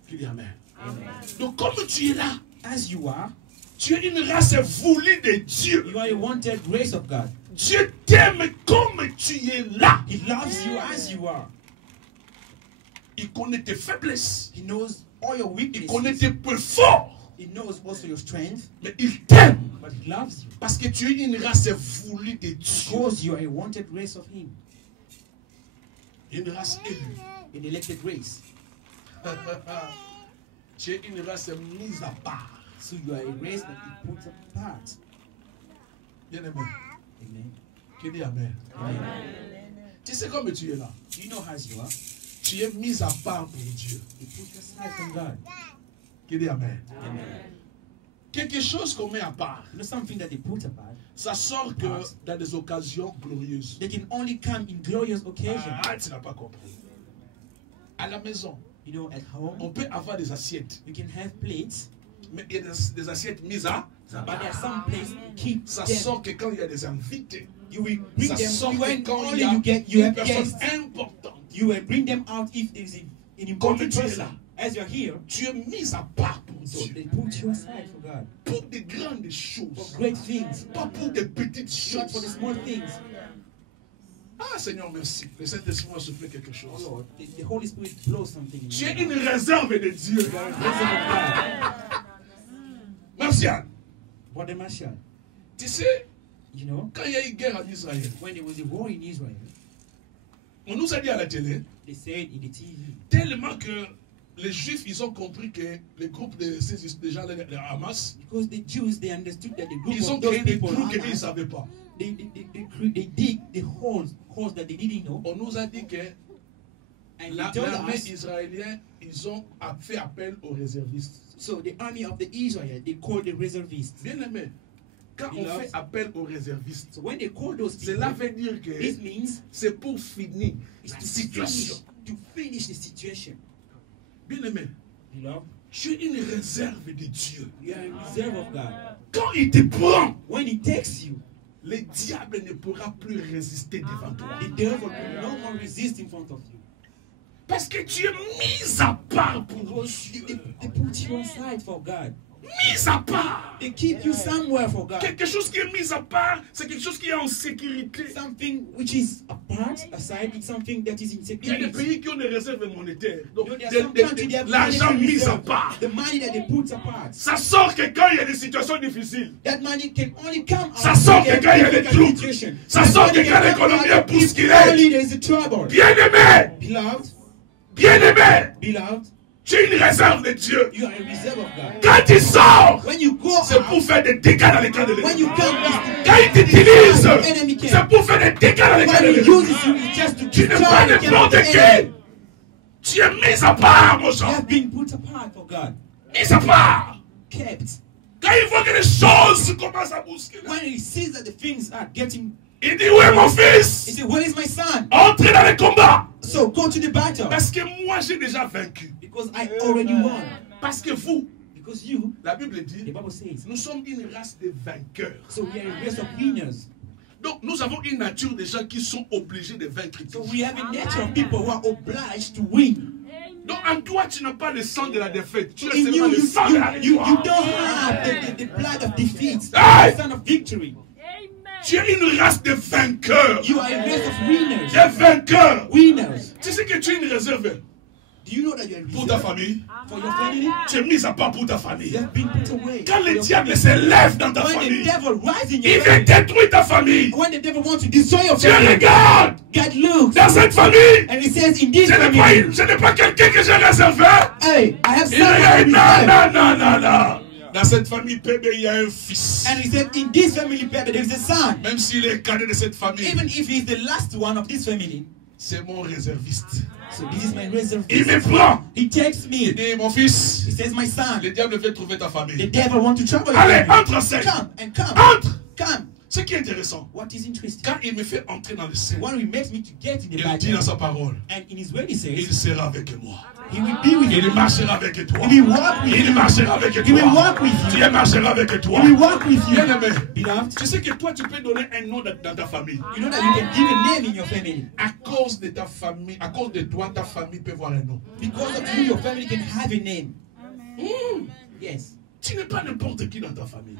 Dis amen. Donc comme tu es là, As you are, tu es une race voulue de Dieu. you are a wanted race of God. Dieu t'aime comme tu es là. He loves you as you are. Il connaît tes faiblesses. He knows all your Il connaît weaknesses. tes points forts. He knows also your strength, Mais il t'aime. but He loves you Parce que tu es une race voulue de Dieu. because you are a wanted race of Him, Une race élue. an elected race. Tu es une race mise à part. So you are a race that He puts apart. Bien aimé. Amen. Qui dit amen. Amen. Tu sais comme tu es là. You know as you are, Tu es mise à part pour Dieu. He puts aside from God. Qui dit amen. Amen. Quelque chose qu'on met à part. You know something that they put apart, Ça sort que dans des occasions glorieuses. they can only come in glorious occasions. Ah, tu n'as pas compris. À la maison, You know, at home, on peut avoir des assiettes. you can have plates, Mais il y a des assiettes mises à but there are some places you keep Ça them. sort que quand il y a des invités. You will bring Ça them sort que when quand il only y a you une have personne guests. importante. You will bring them out if there is an Comme important tu es person. là, As you are here, tu es mise à part pour so Dieu. they put you aside for God. Pour des grandes For choses. great things, Pas pour des petites not for the choses. small things. Ah Seigneur, merci. Le Saint-Esprit m'a soufflé quelque Oh chose. Lord, the Holy Spirit blows something in Tu you. es une réserve de Dieu. You are a reserve of God. Martial, Brother Marshall, tu sais, you know, quand il y a eu guerre en Israël, when there was a war in Israel, on nous a dit à la télé, they said in the TV, tellement que les Juifs, ils ont compris que le groupe de ces gens, les Hamas, because the Jews, they understood that the group ils ont of those créé des people, trous qu'ils ne Hamas, savaient pas. they dig the holes that they didn't know, On nous a dit que and they told l'armée us. israélienne, ils ont fait appel aux réservistes. So the army of the Israel, they called the reservists. Bien aimé, quand on fait appel aux réservistes, So when they call those people, cela veut dire que this means c'est pour finir it's la to situation. finish the situation. Bien aimé, Beloved, tu es une réserve de Dieu. you are a reserve of God. Quand il te prend, When He takes you, le diable ne pourra plus résister devant toi. the devil will no more resist in front of you. Parce que tu es mis à part pour Because Dieu. they put you aside for God. Mis à part. They keep you somewhere for God. Quelque chose qui est mis à part, c'est quelque chose qui est en sécurité. Something which is apart, aside, it's something that is in Il y a des security. pays qui ont des réserves monétaires. Donc, You know, there are some countries that have l'argent monetary mis à reserve. part. The money that they put apart. Ça sort que quand il y a des situations difficiles. That money can only come out Ça sort when que quand il y a des difficult troubles. situation. Ça That sort money que can quand come l'économie out est bousculée. only there is a trouble. Bien aimé, Beloved, bien aimé, beloved, tu es une réserve de Dieu. you are a reserve of God. Quand il sort, When you go c'est pour out, faire des dégâts dans les camps de when you l'ennemi. come, Quand il t'utilise, the enemy c'est can. pour faire des dégâts dans les camps de When he l'ennemi. uses you, it's just to Tu n'es destroy pas the camp of n'importe the enemy. qui. Tu es mis à part, mon You sang. have been put apart for God, Mis à part. kept. Quand il voit que les choses commencent à bousculer, When he sees that the things are getting, il dit, où est mon he fils? says, "Where is my son?" Entrez dans les combats. So go to the battle, Parce que moi, j'ai déjà vaincu. because I already won. Parce que vous, Because you, la Bible the dit, Bible says, nous sommes une race de vainqueurs. so we are a race of winners. Donc, nous avons une nature de gens qui sont obligés de vaincre. So we have a nature of people who are obliged to win. Donc en toi, tu n'as pas le sang de la défaite. Tu as In seulement you, le sang de la you victoire. don't have the blood of defeat, Hey! the son of victory. Tu es une race de vainqueurs. You are a race of winners. Des vainqueurs. Winners. Tu sais que tu es une réserve Do you know that you are pour ta reserved famille. for your family? Tu es mise à part pour ta famille. You have been put away. Quand for le your diable family. s'élève dans ta When the famille, devil rises in il your veut family, détruire ta famille. when the devil wants to destroy your Tu family, regardes God looks dans cette famille. and he says, in this Je family, n'ai pas quelqu'un que j'ai réservé. hey, I have Il someone regarde, reserved. non. Dans cette famille PB, il y a un fils. And he said, in this family, baby, there is a son. Même s'il est cadet de cette famille, Even if he's the last one of this family, c'est mon réserviste. so this is my reserve. Il me prend. He takes Il me. dit, mon fils, He says, my son, le diable veut trouver ta the famille. devil wants to trouble your Allez, family. entre en scène. Come and come. Entre. Come. Ce qui est intéressant, What is interesting? quand il me fait entrer dans le scène, When he makes me to get in the il dit dans Bible, sa parole, and in his word he il says, sera avec moi. he will be with Il you. marchera avec toi. He will walk with Il you. marchera avec He will toi. walk with you. Il marchera avec toi. He will walk with you. Bien-aimé, Beloved, tu sais que toi, tu peux donner un nom dans ta famille. you know that you can give a name in your family. À cause de ta famille, à cause de toi, ta famille peut voir un nom. Because of you, your family can have a name. Yes. Tu n'es pas n'importe qui dans ta famille.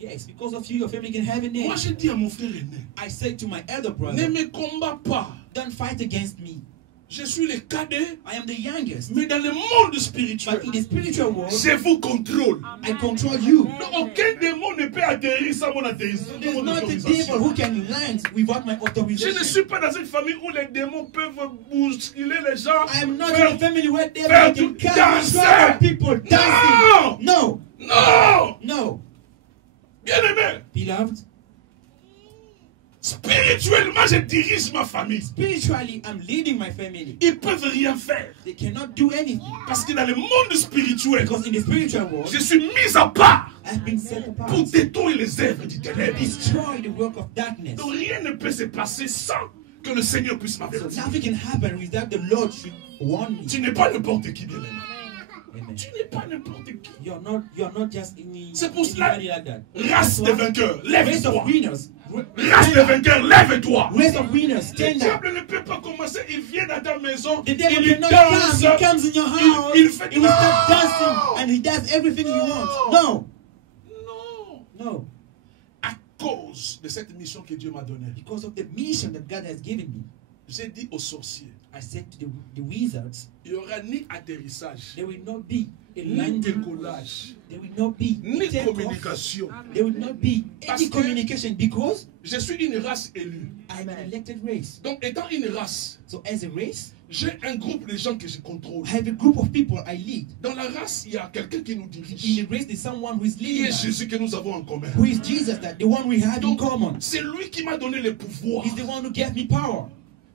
Yes, because of you, your family can have a name. Moi, je dis à mon frère aîné, I said to my elder ne brother, me combats pas. don't fight against me. Je suis le cadet, I am the youngest. mais dans le monde spirituel, But in the spiritual world, je vous contrôle. I control you. Donc, aucun démon ne peut atterrir sans mon autorisation. There's not a devil who can land without my Je ne authorization. suis pas dans une famille où les démons peuvent bousculer les gens. I am not faire- in a family where faire devil can tout- come danser. and people dancing. Non! No, Non! no. Bien-aimé, Beloved, spirituellement, je dirige ma famille. spiritually, I'm leading my family. Ils peuvent rien faire. They cannot do anything. Parce que dans le monde spirituel, Because in the spiritual world, je suis mis à part I've been set apart pour to détruire les œuvres du ténèbre. destroy the work of darkness. Donc rien ne peut se passer sans que le Seigneur puisse So m'avertir. nothing can happen without the Lord should warn me. Tu n'es pas n'importe qui, bien-aimé. Amen. Tu n'es pas n'importe qui. You're not just any C'est pour cela, anybody like that. race That's de why vainqueurs, race lève-toi. of winners. Race de vainqueurs, lève-toi. Race of winners, Le stand up. diable ne peut pas commencer, il vient dans ta maison, The il devil cannot danse, come. He comes in your house. il fait He will start non. dancing and he does everything he wants. No, Non. no. À cause de cette mission que Dieu m'a donnée, Because of the mission that God has given me, j'ai dit aux sorciers, I said to the wizards, il n'y aura ni atterrissage, there will not be a ni landing. décollage, There will not be ni a takeoff. communication. There will not be Parce any que- communication because Je suis une race élue. I'm an elected race. Donc, étant une race, So as a race, j'ai un groupe de gens que je contrôle. I have a group of people I lead. Dans la race, il y a quelqu'un qui nous In dirige. the race, there's someone who is Qui leading est us, Jésus que nous avons en commun. who is Jesus, that the one we have in Donc, common. c'est lui qui m'a donné le pouvoir He's the one who gave me power.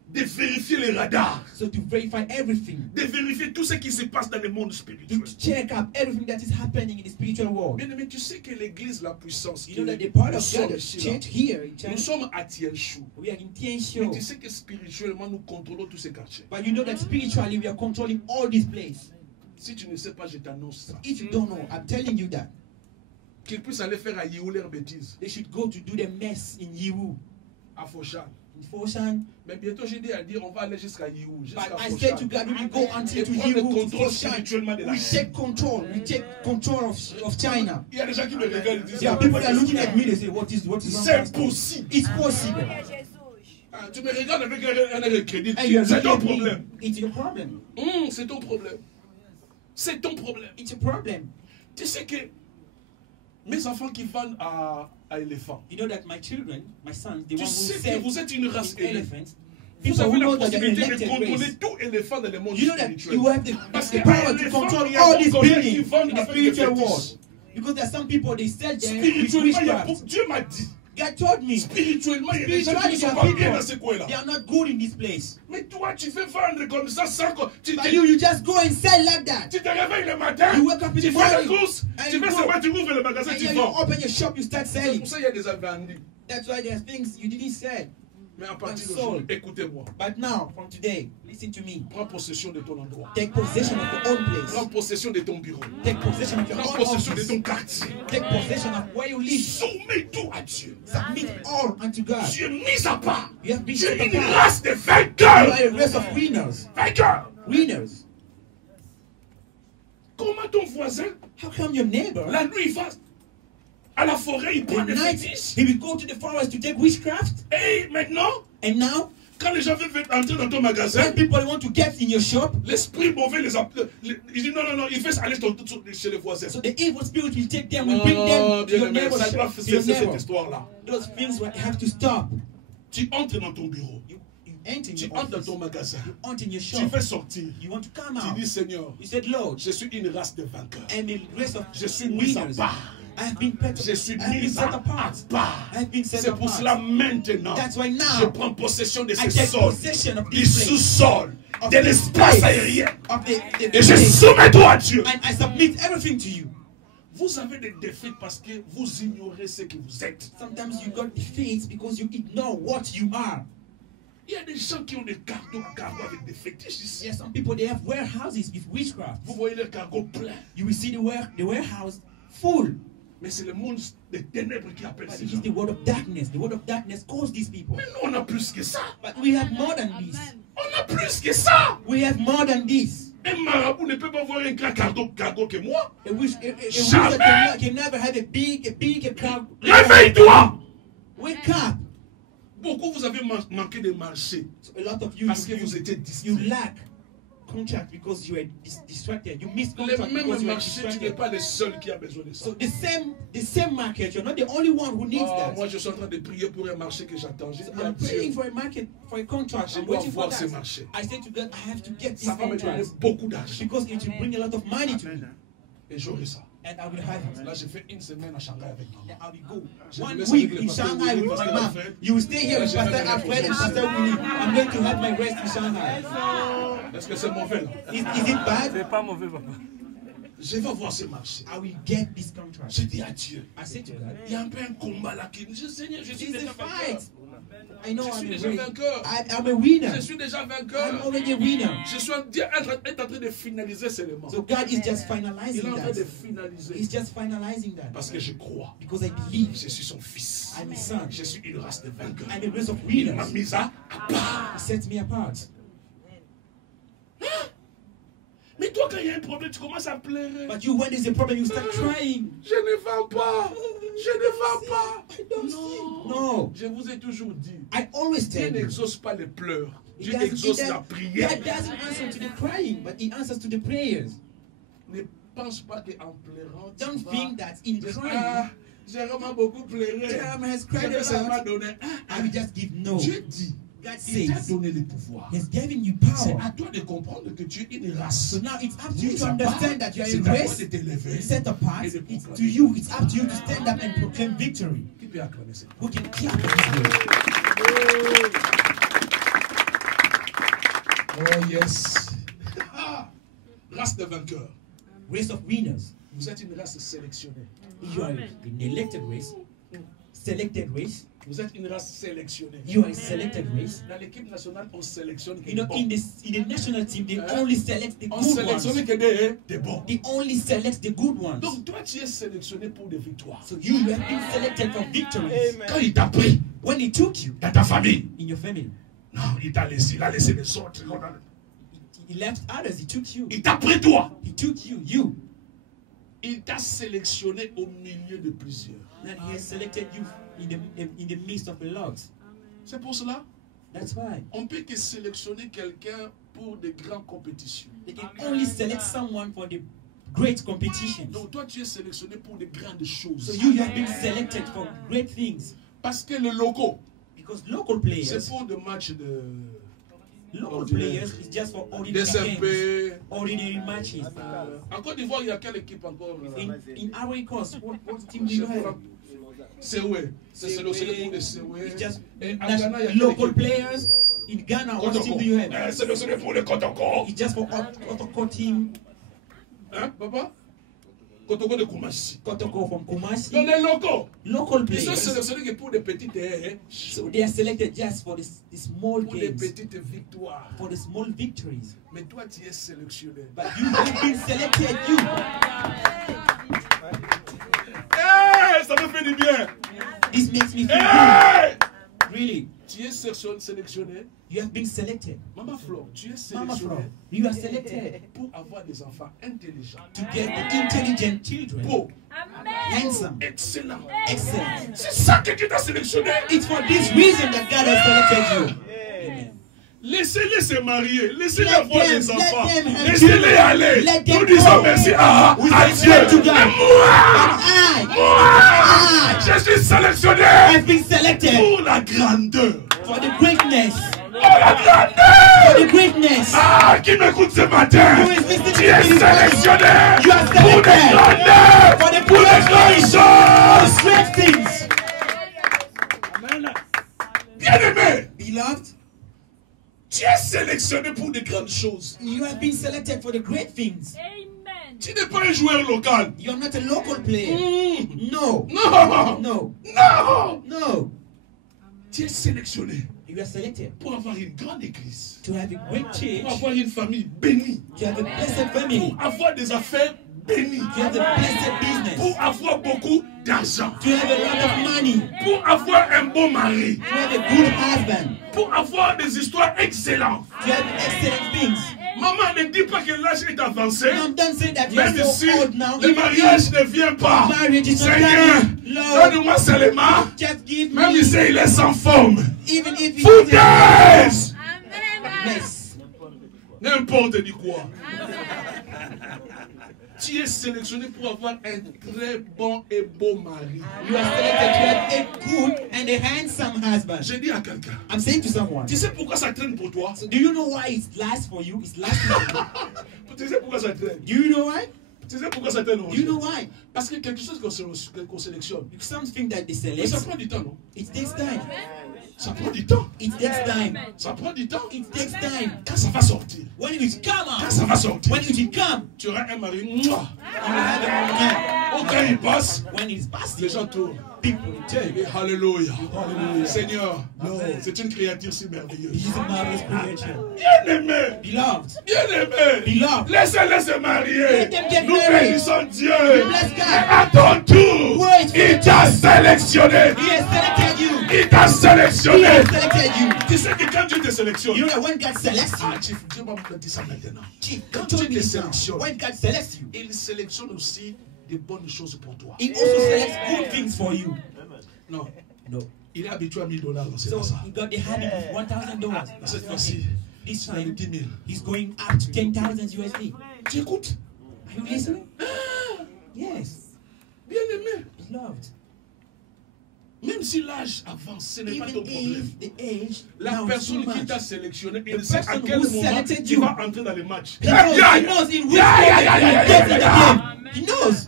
de vérifier les radars, So to verify everything, de vérifier tout ce qui se passe dans le monde spirituel. to check up everything that is happening in the spiritual world. Bien aimé, tu sais que l'église, la puissance, You know that qui the part nous of sommes God, the ici, là, church here in nous China, sommes à Tianchou. we are in Mais Tianxiu. tu sais que spirituellement, nous contrôlons tous ces quartiers. But you know that spiritually we are controlling all these places. Si tu ne sais pas, je t'annonce ça. If you don't know, I'm telling you that. Qu'ils puissent aller faire à Yihou leurs bêtises, They should go to do the mess in Yiwu, à Foshan. in Foshan. Mais bientôt, j'ai dit à dire, on va aller jusqu'à Yihou, But jusqu'à I said to Foshan. God, we will go until to Et prendre le Yiwu, to contrôle Foshan. spirituellement de la We Chine. take control of China. Il y a des gens qui me regardent et disent, There are people that are looking at me, they say, what is wrong c'est with this? impossible. It's possible. Ah, tu me regardes avec un air de crédit. And you are C'est looking ton at me. problème. It's your problem. C'est ton problème. C'est ton problème. It's a problem. Tu sais que mes enfants qui vendent à éléphant, You know that my children, my sons, the tu ones who sais que sell vous êtes une race in élue. elephants, Vous people who avez la know that they're possibilité de elected contrôler race. tout éléphant dans le monde You know that spirituel. you have Parce the que power to l'éléphant, control il y a all these beaucoup de gens qui buildings vendent in the avec des spiritual fétiches. world. Because there are some people, they sell there with Spirituellement, il y a witchcraft. beaucoup- Dieu m'a dit. God told me, Spirituellement, il y a des gens spiritually, qui there ne sont are pas bien dans people, ce coin-là. they are not good in this place. Mais toi, tu fais vendre comme ça sans que tu But te, you just go and sell like that. tu te réveilles le matin, You wake up in tu the fais la morning, course, and tu you fais go. seulement, tu ouvres le magasin, And tu then you vends. open your shop, you start C'est selling. pour ça qu'il y a des invendus. That's why there are things you didn't sell. Mais à partir I'm d'aujourd'hui, sold. écoutez-moi. But now, from today, listen to me. Prends possession de ton endroit. Take possession of your own Prends place. possession de ton bureau. Take possession of your Prends own possession de office. ton quartier. Take possession of where you live. Soumets tout à Dieu. Submit all unto God. Tu es mis à part. You have been Tu es set une apart. race de You vainqueurs. are a race of winners. Vainqueurs. Winners. Comment ton voisin, How come your neighbor, la nuit, il va à la forêt, il prend at des night, fétiches. he will go to the forest to take witchcraft? Et maintenant, And now, quand les gens veulent entrer dans ton magasin, when people want to get in your shop, l'esprit mauvais les appelle. Il dit non, non, non, il fait aller chez les voisins. so the evil spirit will take them, will bring them to Bien your aimé, neighbor's ça doit shop, to your cesser cette neighbor. histoire-là. Those things will have to stop. Tu entres dans ton bureau, You enter in tu your entres dans office, ton magasin, you enter in your tu shop, fais sortir. you want to come Tu out. dis Seigneur, You said, Lord, je suis une race de vainqueurs. I'm a race of Je suis mis à winners. part. I have been Je suis mis set à apart. part. I have been set C'est pour apart. cela maintenant, That's why je now prends possession de I ces take sols, possession of du this place, sous-sol, of de this l'espace place, aérien. of the Et je place, soumets toi à Dieu. and I submit everything to you. Vous avez des défaites parce que vous ignorez ce que vous êtes. Sometimes you got defeats because you ignore what you are. Il y a des gens qui ont des cargos avec des fétiches ici. Yes, some people, they have warehouses with witchcraft. Vous voyez les cargos pleins. You will see the warehouse full. Mais c'est le monde des ténèbres qui appelle But ces it gens. is the word of darkness. The word of darkness calls these people. Mais nous, on a plus que ça. But we have more than this. On a plus que ça. We have more than this. Un marabout ne peut pas avoir un grand cargo que moi. A wizard Jamais. can never have a big crowd. Réveille-toi. Wake up. Beaucoup, vous avez manqué de marché So a lot of you, parce que vous étiez you distraits. lack contract because you are distracted. You miss Le contract même because you are marché, tu n'es distracted. pas le seul qui a besoin de ça. So the same market, you're not the only one who needs Oh, that. moi, je suis en train de prier pour un marché que j'attends. J'ai So dit à I'm praying Dieu, for a market, for a contract. Je I'm dois waiting for avoir ce that. marché. I said to God, I have to get this ça va me donner contract beaucoup d'argent. because it will bring a lot of money to me, Et j'aurai ça. and I will have it. Là, j'ai fait une semaine à Shanghai avec maman. Then I will go Je 1 laisse week avec in le pasteur Shanghai Willy, with my pasteur mom. Alfred. You will stay here with Je vais Pastor faire Alfred and mes Pastor Willie. I'm going to have my rest in Shanghai. Est-ce que c'est mauvais là? Is it bad? C'est pas mauvais, papa. Je vais voir ce marché. I will get this contract. J'ai dit à Dieu, I said to God, il y a un peu un combat là qui me dit, Seigneur, je suis it's déjà a vainqueur. fight. I know Je I'm suis a déjà winner. vainqueur. I'm a winner. Je suis déjà I'm vainqueur. already a winner. Je suis Dieu est en train de finaliser ces éléments. So God is just Il finalizing est en train de that. finaliser. He's just finalizing that. Parce que je crois. Because I believe Je suis son fils. I'm his son. Je suis une race de vainqueurs. I'm a race of Il m'a winners. mis à part. He sets me apart. Mais toi, quand il y a un problème, tu commences à pleurer. But you, when there's a problem, you start crying. Je ne vends pas. Je ne vends pas. I don't see. No. Je vous ai toujours dit, I always Dieu tell you. n'exauce pas les pleurs. He Dieu doesn't- exauce he does- la prière. God doesn't answer to the crying, but He answers to the prayers. Ne pense pas qu'en pleurant, tu Don't vas think that in dire, crying, ah, j'ai vraiment beaucoup pleuré. Jerome has Je cried vais a seulement lot. donner. I will just give no. Dieu dit, God il t'a says donné le pouvoir. He's giving you C'est power. à toi de comprendre que tu es une race. So now it's up to you Mis to à part, understand that you are c'est a à toi race de t'élever. set apart. et de It's proclamer. to you. It's up to you to stand up and proclaim victory. Qui peut acclamer ça? Who can clap for this word? Oh yes. Race de vainqueurs. Race of winners. Vous êtes une race sélectionnée. You are an elected race. Selected race. Vous êtes une race sélectionnée. You are a selected race. Dans l'équipe nationale, on sélectionne que You know, des bons. in the national team, they only select the On good sélectionne ones. que des bons. They only select the good ones. Donc toi, tu es sélectionné pour des victoires. So you have been selected for victories. Quand il t'a pris When He took you dans ta famille, in your family, non, il t'a laissé, il a laissé les autres. He left others. He took you. Il t'a pris toi. He took you. You. Il t'a sélectionné au milieu de plusieurs. And He has selected you in the midst of a lot. C'est pour cela, That's why on peut que sélectionner quelqu'un pour des grandes compétitions. they can only select someone for the great competitions. Donc toi, tu es sélectionné pour des grandes choses. So you have been selected for great things. Parce que le logo, Because local c'est players, pour des matchs de local ordinaire. players is just for ordinary games, DSMP. ordinary matches. En Côte d'Ivoire, il y a quelle équipe encore? In Ivory Coast, what team do Je you sais pas. have? Séoué. C'est sélectionné pour des Séoué. It's just Et en Ghana, il y a quelle local équipe? players. In Ghana, what team do you have? C'est sélectionné pour les Kotoko. It's just for Kotoko team, Hein, papa? Kotoko de Koumassi. Kotoko from Donc Kumasi. les locaux, Local ils sont players. sélectionnés que pour des petites, So they are selected just for the small pour des games, petites victoires. for the small victories. Mais toi, tu es sélectionné. But you have been selected, you. Hey, ça me fait du bien. This makes me feel Hey! really. Tu es sélectionné. You have been selected. Maman Flo, tu es Mama Flo, sélectionné you are selected pour avoir des enfants intelligents, to get the intelligent children, beaux, handsome, excellents. excellent. C'est ça que Dieu t'a sélectionné. It's for this reason that God has selected you. Amen. Laissez-les se marier, laissez-les Let avoir them- des let enfants, them have laissez-les children. aller. Let them Nous disons go. merci à We say Dieu. thank to God. Et moi, And je suis sélectionné I have been selected pour la grandeur. for the greatness. Pour la grandeur. For the greatness. Ah, qui m'écoute ce matin? Who is listening Tu to es me this morning? sélectionné You are pour des selected grandeurs, for the pour des grandes choses. great things. Bien-aimé, Beloved, tu es sélectionné pour des grandes choses. you have been selected for the great things. Tu n'es pas un joueur local. You are not a local player. No. Non, No. non. No. Tu es sélectionné You are selected pour avoir une grande église, to have a great pour church, avoir une famille bénie, to have a blessed family, pour avoir des affaires bénies, to have a blessed business, pour avoir beaucoup d'argent, to have a lot of money, pour avoir un bon mari, to have a good husband, pour avoir des histoires excellentes. to have excellent things. Maman, ne dis pas que l'âge est avancé. Mom, don't say that you're Même so si old now. le mariage ne vient pas. Marriage is not Seigneur, coming. Lord, donne-moi seulement. just give Même me, si il est sans forme. even if Foutaise! Yes. N'importe du quoi. Tu es sélectionné pour avoir un très bon et beau mari. You are selected to have a good and a handsome husband. Je dis à quelqu'un, I'm saying to someone. tu sais pourquoi ça traîne pour toi? So do you know why it lasts for you? It's lasting for you. Tu sais pourquoi ça traîne? Do you know why? Tu sais pourquoi ça traîne? Do you know why? Parce que quelque chose qu'on sélectionne, Because something that they mais ça select, prend du temps, non? it takes time. Ça prend du temps. It takes time. Ça prend du temps. It takes time. Quand ça va sortir, When it will come quand out, ça va sortir, when it will come, tu auras un mari. Mouah. you will have a Oh, quand il passe, when it's les passing, gens tournent. people will tell Et you. Alléluia. Hallelujah. Seigneur, Amen. c'est une créature si merveilleuse. He is a marvelous creation. Bien-aimé, Beloved, bien-aimé, Beloved. laissez-les se marier. Let them get Nous married. bénissons Dieu. Bless God. Mais à ton tour, Wait for il the t'a time. sélectionné. He has selected you. Il t'a He sélectionné. has selected you. Tu sais que quand Dieu te sélectionne, You know that when God selects you, ah, Chief, Dieu va me dire ça maintenant. Chief, Quand God told Dieu me te this now. sélectionne, When God selects you, il sélectionne aussi des bonnes choses pour toi. He also selects good things for you. Non, No. il est habitué à $1000, c'est So pas ça. he got the habit of $1,000. Cette fois-ci, This il a les time, 10 000. he's going up to 10,000 USD. Tu écoutes? Are you listening? Yes. Bien-aimé, Beloved. même si l'âge avance, ce n'est pas ton Even problème. if the age La now is too personne qui much, t'a sélectionné, The il sait à person quel who moment selected tu you, vas entrer dans les matchs. he knows in which moment you get in the game. He knows.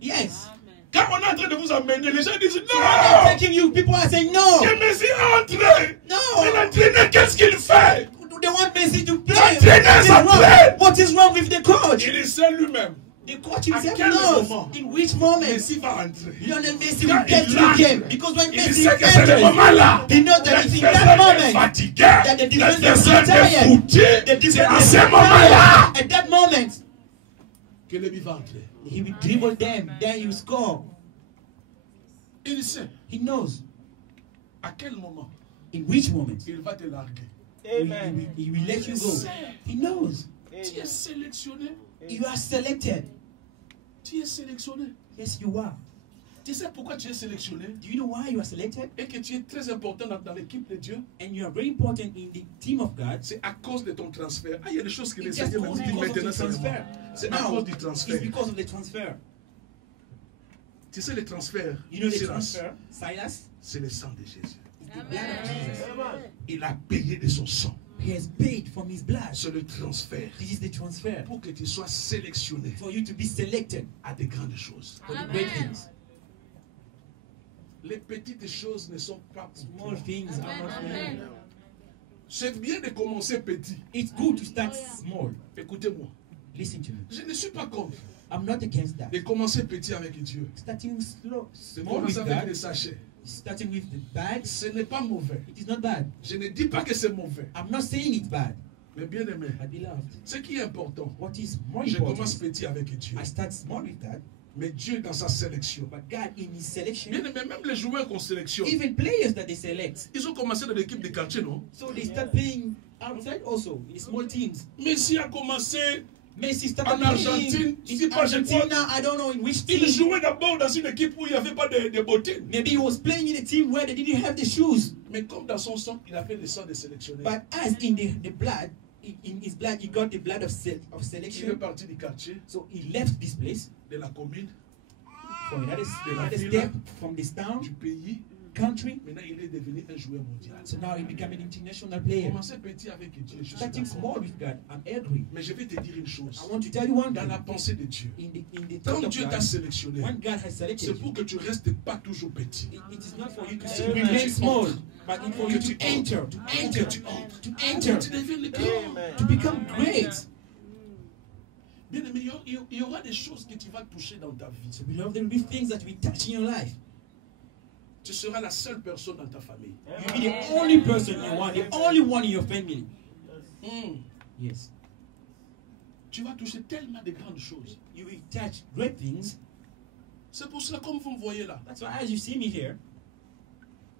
Yes. Quand on est en train de vous amener, les gens disent They're non! taking you. People are saying no. Que Messi est entré! No. Mais l'entraîneur, qu'est-ce qu'il fait? They want Messi to play. L'entraîneur s'entraîne! What is wrong with the coach? Il sait lui-même. The coach À himself quel knows moment in which moment Messi va entrer. Lionel Messi Quand will get il to the entre, game. Because when Il Messi sait que c'est le enters, moment-là. he knows that it's in that L'adversaire est moment fatigué. that the defense is L'adversaire est tired. foutu. The C'est à defense is ce tired. moment-là At that moment, que l'ennemi va entrer. he will dribble them. Then he will score. Il sait He knows à quel moment in which moment il va te larguer. he will let you go. He knows. Tu es sélectionné. You are selected. Tu es sélectionné. Yes, you are. Tu sais pourquoi tu es sélectionné? Do you know why you are selected? Et que tu es très important dans l'équipe de Dieu. And you are very important in the team of God. C'est à cause de ton transfert. Ah, il y a des choses que les It's just Seigneurs me disent because of maintenant. the transfer. C'est à Now, cause du it's transfert. because of the transfer. Tu sais, les transferts, You know the Silas, transfer? Silas? c'est le sang de Jésus. It's the blood of Jesus. Il a payé de son sang. He has paid from his blood. C'est le transfert. This is the transfer. Pour que tu sois sélectionné For you to be selected à des grandes choses. for the great things. Les petites choses ne sont pas pour Small toi. things are not for you. C'est bien de commencer petit. It's good to start small. Écoutez-moi. Listen to me. Je ne suis pas contre I'm not against that. de commencer petit avec Dieu. Starting slow, De small with commencer avec des God, sachets. starting with the bad, Ce n'est pas mauvais. it is not bad. Je ne dis pas que c'est mauvais. I'm not saying it's bad. Mais bien aimé, My beloved, ce qui est important, what is more je commence important, petit avec Dieu. I start small with God. Mais Dieu dans sa sélection. But God in His selection, Bien, mais même les joueurs qu'on sélectionne, even players that they select, ils ont commencé dans l'équipe de quartier, non? so they start playing outside also in small teams. Messi a commencé Messi started en Argentine. playing Je sais in pas, je crois. Argentina. I don't know in which Il team. jouait d'abord dans une équipe où il n'y avait pas de bottines. Maybe he was playing in a team where they didn't have the shoes. Mais comme dans son sang, il avait le sang de sélectionneur. But as in the blood, in his blood, he got the blood of Il est selection. parti du quartier, So he left this place de la commune, from another ville, step, from this town, du pays. country. Maintenant, il est devenu un joueur mondial. So now he became an international player. Commencez petit avec Dieu. Je suis Starting d'accord. small with God. I'm agree. Mais je vais te dire une chose. I want to tell you one Dans la thing. pensée de Dieu, In the quand thought of Dieu t'a God, sélectionné, when God has c'est selected pour you, que tu restes pas toujours petit. it is not for you to Amen. remain small, but it's for Que you tu to enter, entres. to Que enter, tu deviennes grand. to become great. Bien aimé, il y aura des choses que tu vas toucher dans ta vie. So beloved, there will be things that we touch in your life. Tu seras la seule personne dans ta famille. You'll be the only person you want, the only one in your family. Yes. Tu vas toucher tellement de grandes choses. You will touch great things. C'est pour cela, comme vous me voyez là, That's why as you see me here,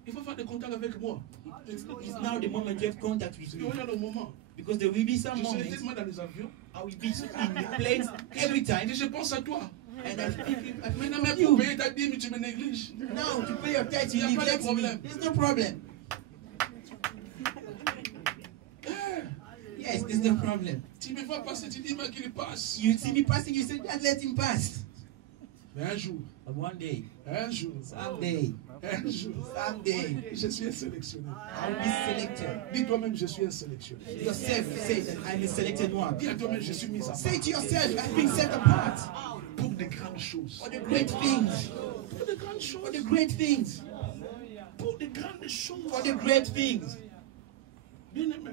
il faut faire des contacts avec moi. it's now the moment you have contact with Il me. y aura le moment. Because there will be some Je serai moments tellement dans les avions. I will be in the planes every time. Et je pense à toi. And I think Maintenant, of même pour you. payer ta dîme, tu me négliges. Now to pay your tax, Il you y a pas de neglect me. problème. There's no problem. Yes, there's no problem. Tu me vois passer, tu dis, mais qu'il passe. You see me passing, you say, "Dad, let him pass." Mais un jour, But one day, someday, someday, je suis un sélectionneur. I'll be selected. Dis toi-même, je suis un sélectionneur. Yourself, say that I'm a selected one. Dis à toi-même, je suis mis à part. Say to yourself, I've been set apart Pour de grandes choses. for the great things. Pour de grandes For choses. the great things. Pour de grandes choses. For the great things. Bien aimé,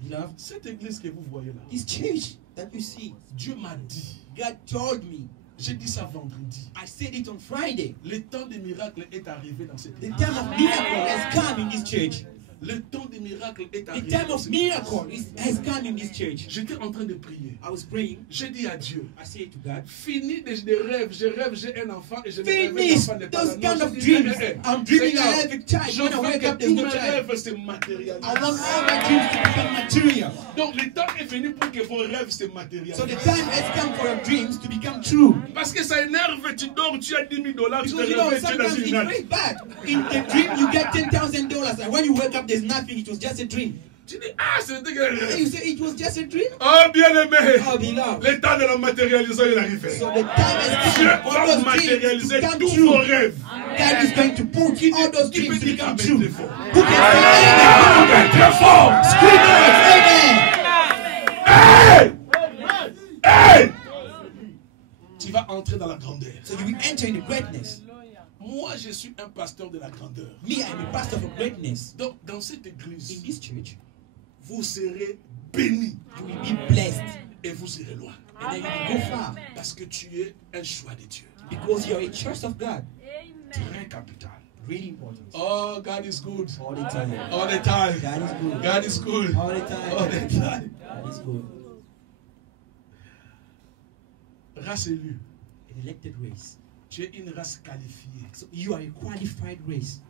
Beloved, cette église que vous voyez là, this church that you see, Dieu m'a dit, God told me. j'ai dit ça vendredi, I said it on Friday. le temps des miracles est arrivé dans cette The église. time of miracle has come in this church. Le temps des miracles est The arrivé time dans of cette église. miracle has come in this church. J'étais en train de prier. I was praying. J'ai dit à Dieu, I said to God, fini des rêves. Je rêve, j'ai un enfant et je me réveille, finish l'enfant n'est pas those là. kind Non, of j'ai dit, dreams. eh, I'm dreaming I Seigneur, have a child. je When I veux wake que up, there's tous no mes child. rêves se matérialisent. I want all my dreams to become material. Donc le temps est venu pour que vos rêves se matérialisent. So the time has come for your dreams to become true. Parce que ça énerve, tu dors, tu as 10 000 $, tu te Because you know, réveilles, tu es dans sometimes une it's natte. very bad. In the dream, you get $10,000, and when you wake up, there's nothing. It was just a dream. Tu dis, ah, c'était And que... you say it was just a dream. Oh, bien-aimé, Oh, beloved. le temps de la matérialisation est arrivé. So the time has Dieu come for va those dreams matérialiser to come tous vos true. rêves. God is going to put all those Qui dreams peut to dire become amen true. très fort? Who can say amen? Très fort. Scream out, amen. Hey! Hey! Tu vas entrer dans la grandeur. So you will enter in the greatness. Moi, je suis un pasteur de la grandeur. Me, I'm a pastor for greatness. Donc, dans cette In église, this church, vous serez bénis you will be blessed. et vous irez loin. And then you will go far. Parce que tu es un choix de Dieu. Because you're a church of God. Très capital. Really important. Oh, God is good. All the time. All the time. God is good. God is good. All the time. All the time. God is good. Race élue. An elected race. Tu es une race qualifiée. So you are a qualified race.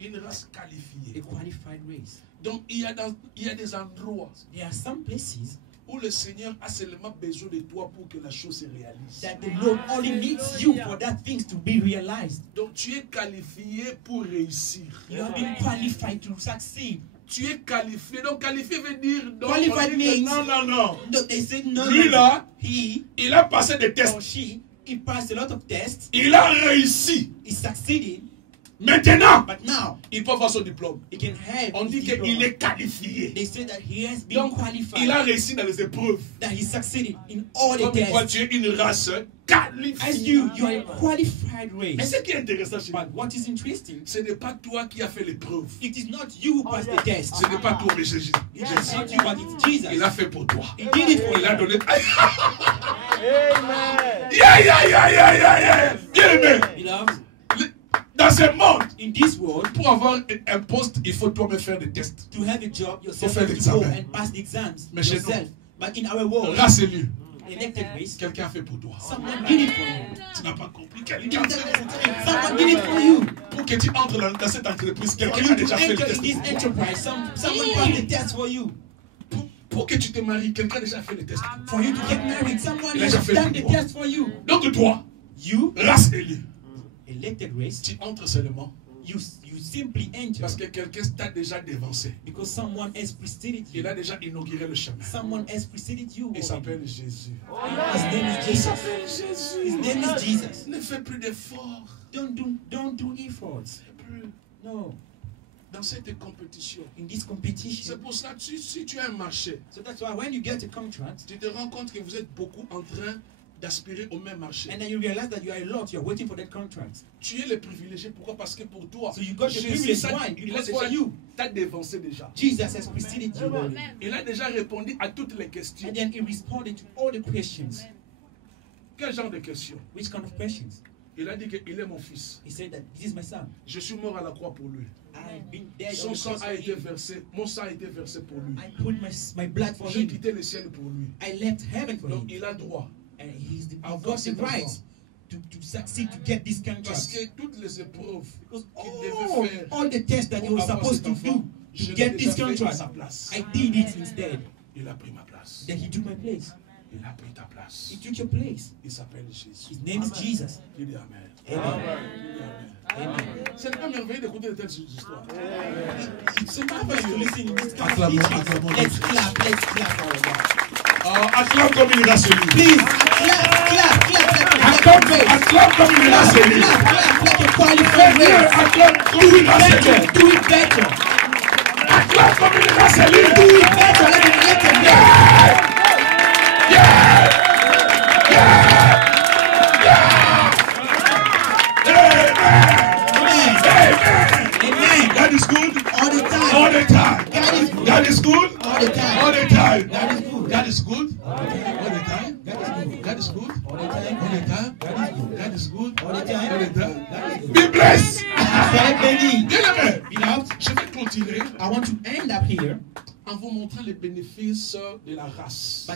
Une race A qualifiée. qualified race. Donc, il y a des endroits There are some places où le Seigneur a seulement besoin de toi pour que la chose se réalise. that the Lord only needs you for that things to be realized. Donc, tu es qualifié pour réussir. You have been qualified to succeed. Tu es qualifié. Donc, qualifié veut dire... non, Qualified on dit que means- non, non, non. No, they said no. Lui, là, He il a passé des or tests. she, he passed a lot of tests. Il a réussi. He succeeded. Maintenant, But now il peut avoir son diplôme. he can have. On dit his diploma. qu'il est qualifié. They say that he has been Donc, qualified. il a réussi dans les épreuves. That he succeeded in all the Comme toi, tests. tu es une race As qualifiée. you are a qualified Mais race. ce qui est intéressant chez nous, But what is interesting, ce n'est pas toi qui as fait l'épreuve. it is not you who passed the test. Ce n'est pas toi, mais Jésus. It is not you, but it's Jesus. Il a fait pour toi. He did it for Il a you. donné. Yeah, yeah, yeah, yeah, yeah, yeah. Bien aimé. Beloved, Dans ce monde, in this world, pour avoir un poste, il faut toi-même faire des tests. to have a job, yourself faire have to go l'examen. and pass the exams Mais chez yourself. But in our world, Race élue. elected race, Quelqu'un a fait pour toi. someone did it for you. Tu n'as pas compris. You Quelqu'un a didn't fait pour toi. understand. Someone did it for you. Pour que tu entres dans cette entreprise, For quelqu'un you a to déjà fait le enter test in this pour toi. enterprise, someone passed the test for you. Pour que tu te maries, quelqu'un a déjà fait le test. For you to get married, someone Il a has déjà fait done pour the toi. test for you. Donc toi, You, race élue, elected race, tu entres seulement you simply enter parce que quelqu'un t'a déjà dévancé. because someone has preceded you. Il a déjà inauguré le chemin. Someone has preceded you. Il already. s'appelle Jésus. His name is Il Jesus. s'appelle Jésus. His name is Jesus. Ne fais plus d'efforts. Don't do efforts. Plus No. dans cette compétition. In this C'est competition. pour cela que si tu as un marché, So that's why when you get a contract, tu te rends compte que vous êtes beaucoup en train d'aspirer au même marché. and then you realize that you are a lot, you're waiting for that contract. Tu es le privilégié. Pourquoi? Parce que pour toi, So you got the Jésus, privilege. ça, Why? il a Because for déjà you, t'as dévancé déjà. Jesus has preceded you already. Il a déjà répondu à toutes les questions. And then he responded to all the questions. Quel genre de questions? Which kind of questions? Il a dit qu'il est mon fils. He said that this is my son. Je suis mort à la croix pour lui. I've been dead on Son the sang cross a for été him. versé. Mon sang a été versé pour lui. I put my blood for J'ai him. quitté le ciel pour lui. I left heaven for Donc him. il a droit. And he's Avoir got the cet right enfant. to succeed to get this Parce contract. que toutes les épreuves Because qu'il devait faire all the tests that you pour were avoir supposed cet to do enfant, je to l'ai get déjà this fait à contract, sa place. I did it instead. Il a pris ma place. Then he took my place. Il a pris ta place. He took your place. Il s'appelle Jésus. His name is Jesus. Il dit Amen. Amen. Il dit Amen. Amen. C'est pas merveilleux d'écouter de telles histoires. It's marvelous to listen to this kind of Acclamons, teaching. acclamons. Let's clap for a while. Acclame comme une race élue. Please, clap. Acclame comme une race élue. Clap a qualified Dieu, way. acclame comme une race élue. Better, do it better. Acclame comme une race élue. Do it better, let it get it Amen. God is good All the time. all the time. God is good. God is good All the time. all the time. God is good. God is good all the time. God is good. God is good All the time. all the time. God is good All the time. all the time. God is good. Be blessed. Soyez bénis. Bien-aimé, Beloved, je vais continuer I want to end up here en vous montrant les bénéfices de la race.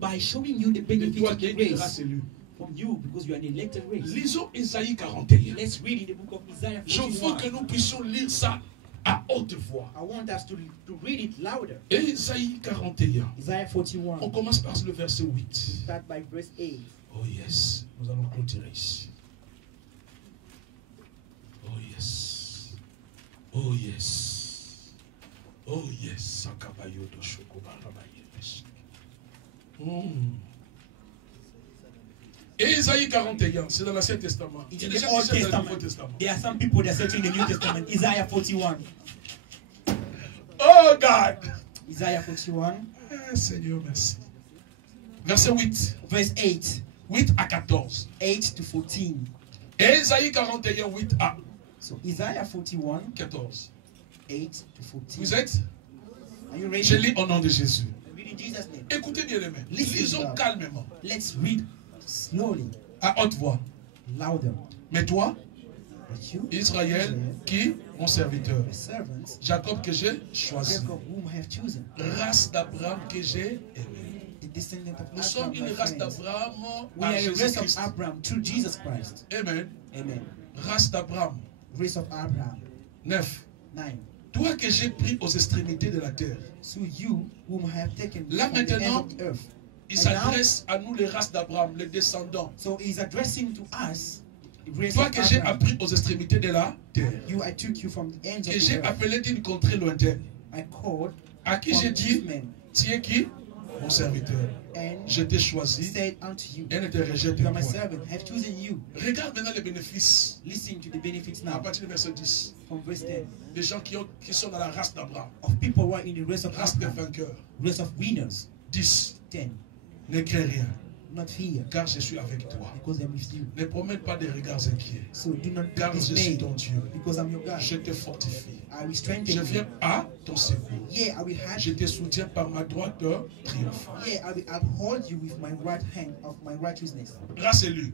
by showing you the De benefits toi of qui the es une race race élue. from you because you are an elected race. Lisons Isaïe 41. Let's read in the book of Isaiah Je veux 41. que nous puissions lire ça à haute voix. I want us to read it louder. Et Isaïe 41. Isaiah On 41. commence par le verset 8. Start by verse 8. Oh yes, nous allons clôturer ici. Oh yes. Oh yes. Oh yes. Sakabayo do shokobarabaye. Et Isaïe 41, c'est dans l'Ancien Testament. It's Il in est the déjà Old dit dans le Nouveau Testament. Testament. There are some people that are searching the New Testament. Isaiah 41. Oh God. Isaiah 41. Ah, Seigneur, merci. Verset 8. Verse 8. 8 à 14. 8 to 14. Et Isaïe 41, 8 à So Isaiah 41, 14. 8 to 14. Vous êtes? Are you ready? Je lis au nom de Jésus. Read in Jesus' name. Écoutez bien les mains. Listen, Lisons God. calmement, Let's read slowly, à haute voix. louder. Mais toi, But you, Israël, qui mon serviteur, the servants, Jacob que j'ai choisi, Jacob, whom I have chosen, race d'Abraham que j'ai aimé. the descendant of Nous sommes Abraham, une my race friends. d'Abraham We par are a race Jésus-Christ. of Abraham through Jesus Christ. Amen. Amen. Race d'Abraham. Race of Abraham. 9. 9. Toi que j'ai pris aux extrémités de la terre. So you, whom I have taken Là from the ends maintenant, of the earth. Il And now, s'adresse à nous les races d'Abraham, les descendants. so he's addressing to us, the race Toi of que j'ai Abraham. appris aux extrémités de la terre. You, I took you from the ends of Que the j'ai earth. appelé d'une contrée lointaine. I called À qui from j'ai dit, men tu es qui? Mon serviteur. and Je t'ai choisi said unto you, et ne te rejette you are my point. servant, I have chosen you. Regarde maintenant les bénéfices. Listen to the benefits À now partir du verset 10. from verse 10 Des gens qui sont dans la race d'Abraham. of people who are in the race of Race des Abraham, vainqueurs. race of winners. 10. 10. Ne crains rien, Not fear, car je suis avec toi. because I'm with you. Ne promène pas des regards inquiets, So do not be car je suis dismayed, ton Dieu. because I'm your God. Je te fortifie. I will Je strengthen you. viens à ton secours. Yeah, I will help Je you. te soutiens par ma droite triomphante. Yeah, I will uphold you with my right hand of my righteousness. Race élue,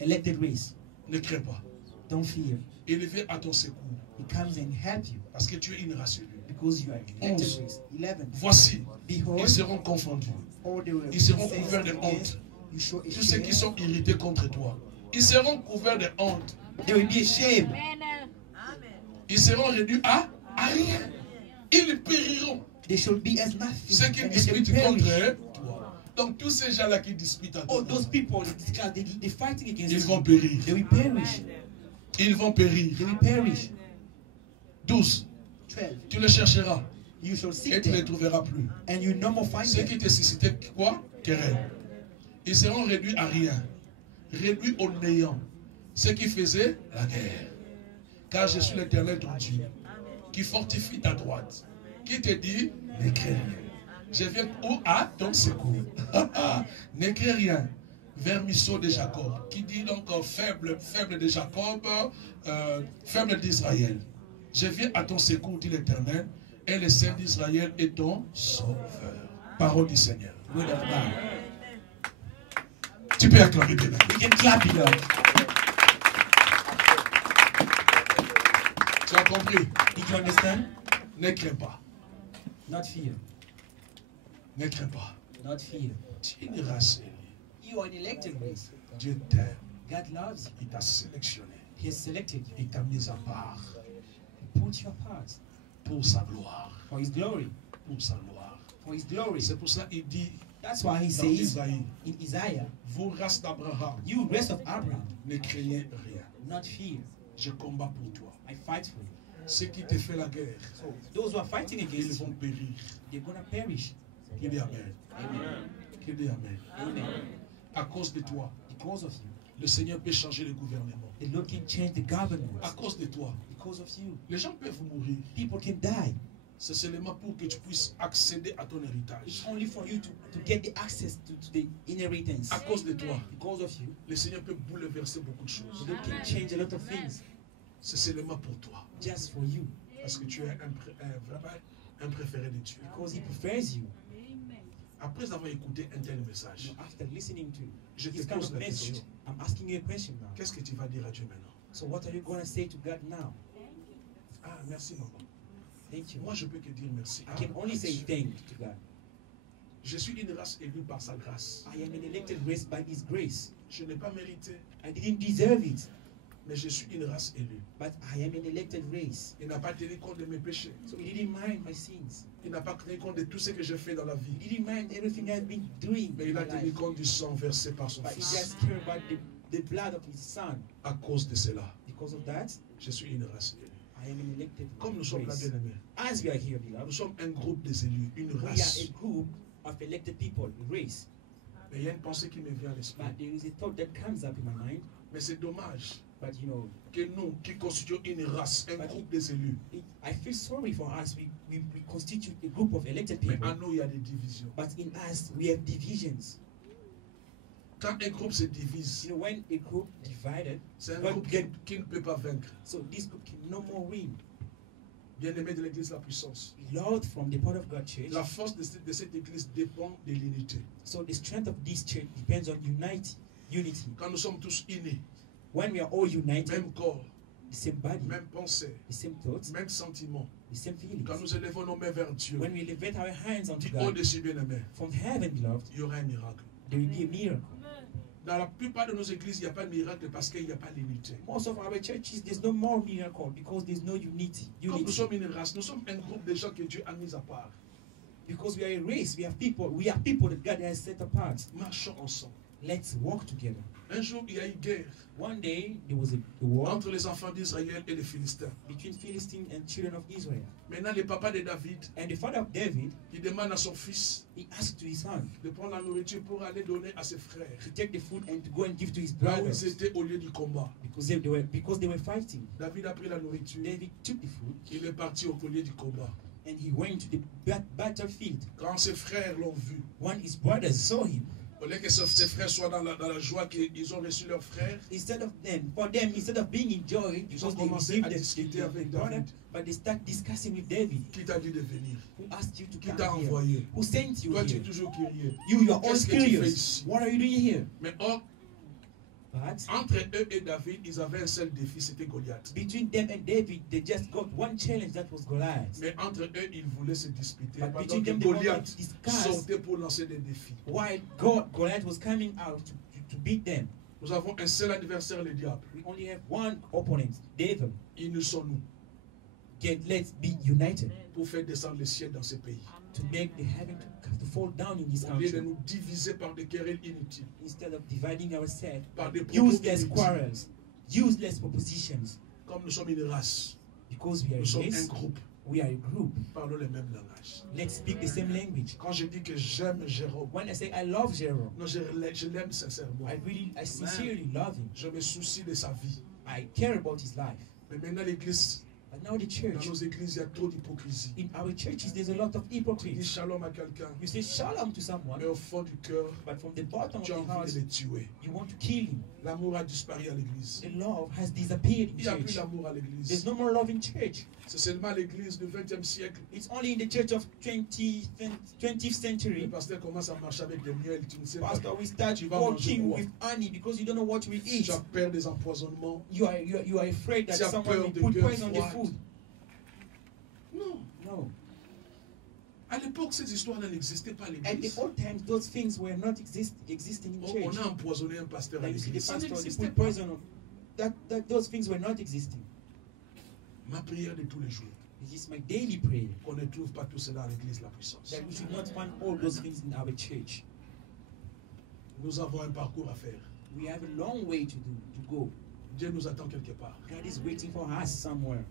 Elected race. ne crains pas. Don't fear. Il vient à ton secours, He comes and helps you parce que tu es une race élue. because you are elected 11. race. 11. Voici, Behold, ils seront confondus. all the Ils seront saints couverts de against honte You show a Tous ceux qui shame. sont irrités contre toi, ils seront couverts de honte. They will be ashamed. Ils seront réduits à rien. Ils périront. They shall be as nothing. Ceux qui And they shall discutent contre perish. toi. Donc tous ces gens-là qui discutent à toi, All those people, they're fighting against ils you. vont périr. They will perish. Ils vont périr. They will perish. 12. 12. Tu les chercheras You shall et seek tu ne les them, trouveras plus. and you no more find Ceux qui them. te suscitaient quoi? Querelle. Ils seront réduits à rien. Réduits au néant. Ceux qui faisaient la guerre. Car je suis l'Éternel ton Dieu, qui fortifie ta droite, qui te dit, n'écris rien. Je viens où à ton secours. N'écris rien. Vermisseau de Jacob, qui dit donc faible de Jacob, faible d'Israël. Je viens à ton secours, dit l'Éternel, et le Saint d'Israël est ton sauveur. Parole du Seigneur. Word of God. Tu peux acclamer bien. You can clap it up. Tu as compris? Did you understand? Ne crains pas. Not fear. Ne crains pas. Not fear. Tu es une race élue. You are an elected race. Dieu t'aime. God loves you. Il t'a sélectionné. He has selected you. Il t'a mis à part He put you apart pour sa gloire. for His glory. Pour sa gloire. For His glory. C'est pour ça qu'il dit That's why He dans says Isaïe, in Isaiah, vous race d'Abraham, you race of Abraham, ne craignez rien. not fear. Je combats pour toi. I fight for you. Ceux qui te font la guerre, So those who are fighting ils against vont you, périr. they're gonna perish. Qui dit Amen? Amen. Qui dit Amen? Amen. À cause de toi, Because of you, le Seigneur peut changer le gouvernement. the Lord can change the government. À cause de toi, Because of you, les gens peuvent mourir. people can die. C'est seulement pour que tu puisses accéder à ton It's héritage. only for you to get the access to the inheritance. À cause de toi, Because of you, le Seigneur peut bouleverser beaucoup de the choses. Lord can change a lot of things C'est seulement pour toi. just for you. Parce que tu es vraiment un préféré de Dieu. Because He prefers you. Après avoir écouté un tel message, You know, after listening to je te this kind pose of la message, question. I'm asking you a question now. Qu'est-ce que tu vas dire à Dieu maintenant? So what are you going to say to God now? Ah, merci maman. Thank you. Moi, je peux que dire merci. I can only say thank you to God. Je suis une race élue par sa grâce. I am an elected race by His grace. Je n'ai pas mérité, I didn't deserve it, mais je suis une race élue. but I am an elected race. Il n'a pas tenu compte de mes péchés. So He didn't mind my sins. Il n'a pas tenu compte de tout ce que j'ai fait dans la vie. He didn't mind everything I've been doing Mais in il a my tenu life. compte du sang versé par son But He fils. just cared about the blood of His Son. À cause de cela, Because of that, je suis une race élue. I am an elected Comme nous sommes là, race. bien-aimés, As we are here, nous beloved, sommes un groupe des élus, une we are race. a group of elected people, a race. Mais il y a une pensée qui me vient à l'esprit. But there is a thought that comes up in my mind. Mais c'est dommage But you know, que nous, qui constituons une race, un groupe des élus, I feel sorry for us. We constitute a group of elected mais people. en nous, il y a des divisions. But in us, we have divisions. Quand un groupe se divise, You know, when a group divided, c'est un But groupe then- qui ne peut pas vaincre. so this group can no more win. Bien-aimé de l'Église, la puissance. Lord, from the part of God church, La force de cette Église dépend de l'unité. so the strength of this church depends on unity. Quand nous sommes tous unis, When we are all united, même corps, the same body, même pensée, the same thoughts, même sentiment. the same feelings. Quand nous élevons nos mains vers Dieu, When we elevate our hands unto dit God, au-dessus, bien-aimé, from heaven, beloved, il y aura un miracle. there will be a miracle. Dans la plupart de nos églises, il n'y a pas de miracle parce qu'il n'y a pas l'unité. Most of our churches, there's no more miracle because there's no unity. Comme nous sommes une race, nous sommes un groupe de gens que Dieu a mis à part. Because we are a race, we are people that God has set apart. Marchons ensemble. Let's walk together. Un jour, il y a eu guerre One day there was a war entre les enfants d'Israël et les Philistins. between Philistines and children of Israel. Maintenant, le papa de David, And the father of David, il demande à son fils he asked to his son de prendre la nourriture pour aller donner à ses frères. to take the food and to go and give to his Là où brothers ils étaient au lieu du combat. because they were fighting. David a pris la nourriture, David took the food il est parti au lieu du combat. and he went to the battlefield. Quand ses frères l'ont vu, When his brothers saw him, au lieu que ses frères soient dans la joie qu'ils ont reçu leur frère, instead of being in joy Ils ont because they commencé received à discuter avec brother, David. but they start discussing with David. qui t'a dit de venir? Who asked you to Qui come t'a here? envoyé? Who sent you Toi, tu es here? toujours curieux. You are all Qu'est-ce que tu fais curious. ici? What are you doing here? Mais or, But Entre eux et David, ils avaient un seul défi, c'était Goliath. between them and David, they just got one challenge, that was Goliath. Mais entre eux, ils voulaient se disputer. But Pendant between que them, they wanted Goliath to discuss sortait pour lancer des défis. why Goliath was coming out to beat them. Nous avons un seul adversaire, le diable. We only have one opponent, devil. Ils nous sont nous Let's be united pour faire descendre le ciel dans ce pays. to make the heaven to fall down in this Au lieu de country. nous diviser par des querelles inutiles, Instead of dividing ourselves, par des propos useless inutiles. quarrels, useless propositions. Comme nous sommes une race, Because we are nous sommes a un race, groupe, we are a group. parlons le même langage. Let's speak the same language. Quand je dis que j'aime Jérôme, When I say I love Jerome, non, je l'aime sincèrement. I sincerely love him. Je me soucie de sa vie. I care about his life. Mais maintenant, l'église, But now the dans church, nos églises, il y a trop d'hypocrisie. in our churches, there's a lot of Tu dis hypocrites. shalom à quelqu'un, You say shalom to someone, mais au fond du cœur, but from the bottom of tu as the envie heart, de les tuer. you want to kill him. L'amour a disparu à l'église. The love has disappeared in Il n'y a plus church. d'amour à There's l'église. no more love in church. C'est seulement l'église du 20e siècle. It's only in the church of 20th Le century. pasteur commence à marcher avec des miels. Tu ne sais pas. Pastor, we start Tu vas manger walking quoi? with honey because you don't know what we eat. Tu as peur des empoisonnements. You are afraid that Tu as someone peur will de put guerre poison on the froide. food. Non. No. À l'époque, ces histoires n'existaient pas à At the l'église. old times, those things were not existing in On church. a empoisonné un pasteur à Like you see the l'église. Ça pastor, they n'existait put pas. poison on. Those things were not existing. Ma prière de tous les jours, It is my daily prayer qu'on ne trouve pas tout cela à l'église, la puissance. that we should not find all those things in our church. Nous avons un parcours à faire. We have a long way to go. Dieu nous attend quelque part. God is waiting for us somewhere.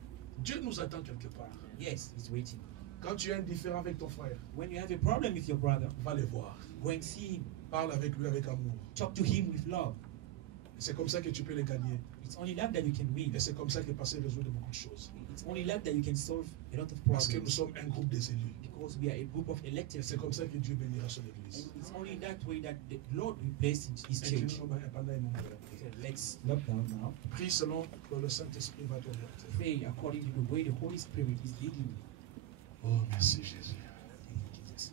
Dieu nous attend quelque part. Yes, He's waiting. Quand tu es indifférent avec ton frère, When you have a problem with your brother, va le voir. go and see him. Parle avec lui avec amour. Talk to him with love. C'est comme ça que tu peux les gagner. It's only love that you can win. Et c'est comme ça que passer résoudre beaucoup de choses. It's only love that you can solve a lot of Parce que nous problems. sommes un groupe des élus. Because we are a group of Et elected c'est people. comme ça que Dieu bénira son église. And it's only that way that the Lord will bless His church. Inclinons-nous pendant un moment de la prière. So let's lock down now. Prie selon que le Saint-Esprit va t'orienter. Pray according to the way the Holy Spirit is leading you. Oh, merci Jésus. Thank you, Jesus.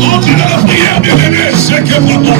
On dit dans la prière, bien-aimé, c'est que papa.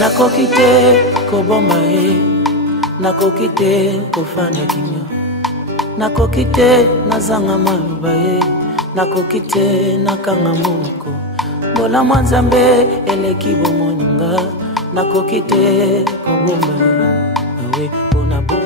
Nakoki te koboma ye, nakoki te kofanya kimia, nakoki te nazanga maloba ye, nakoki te nakanga monoko. Mbola mwa Nzambe eleki bomoninga, nakoki te koboma ye, awe pona bo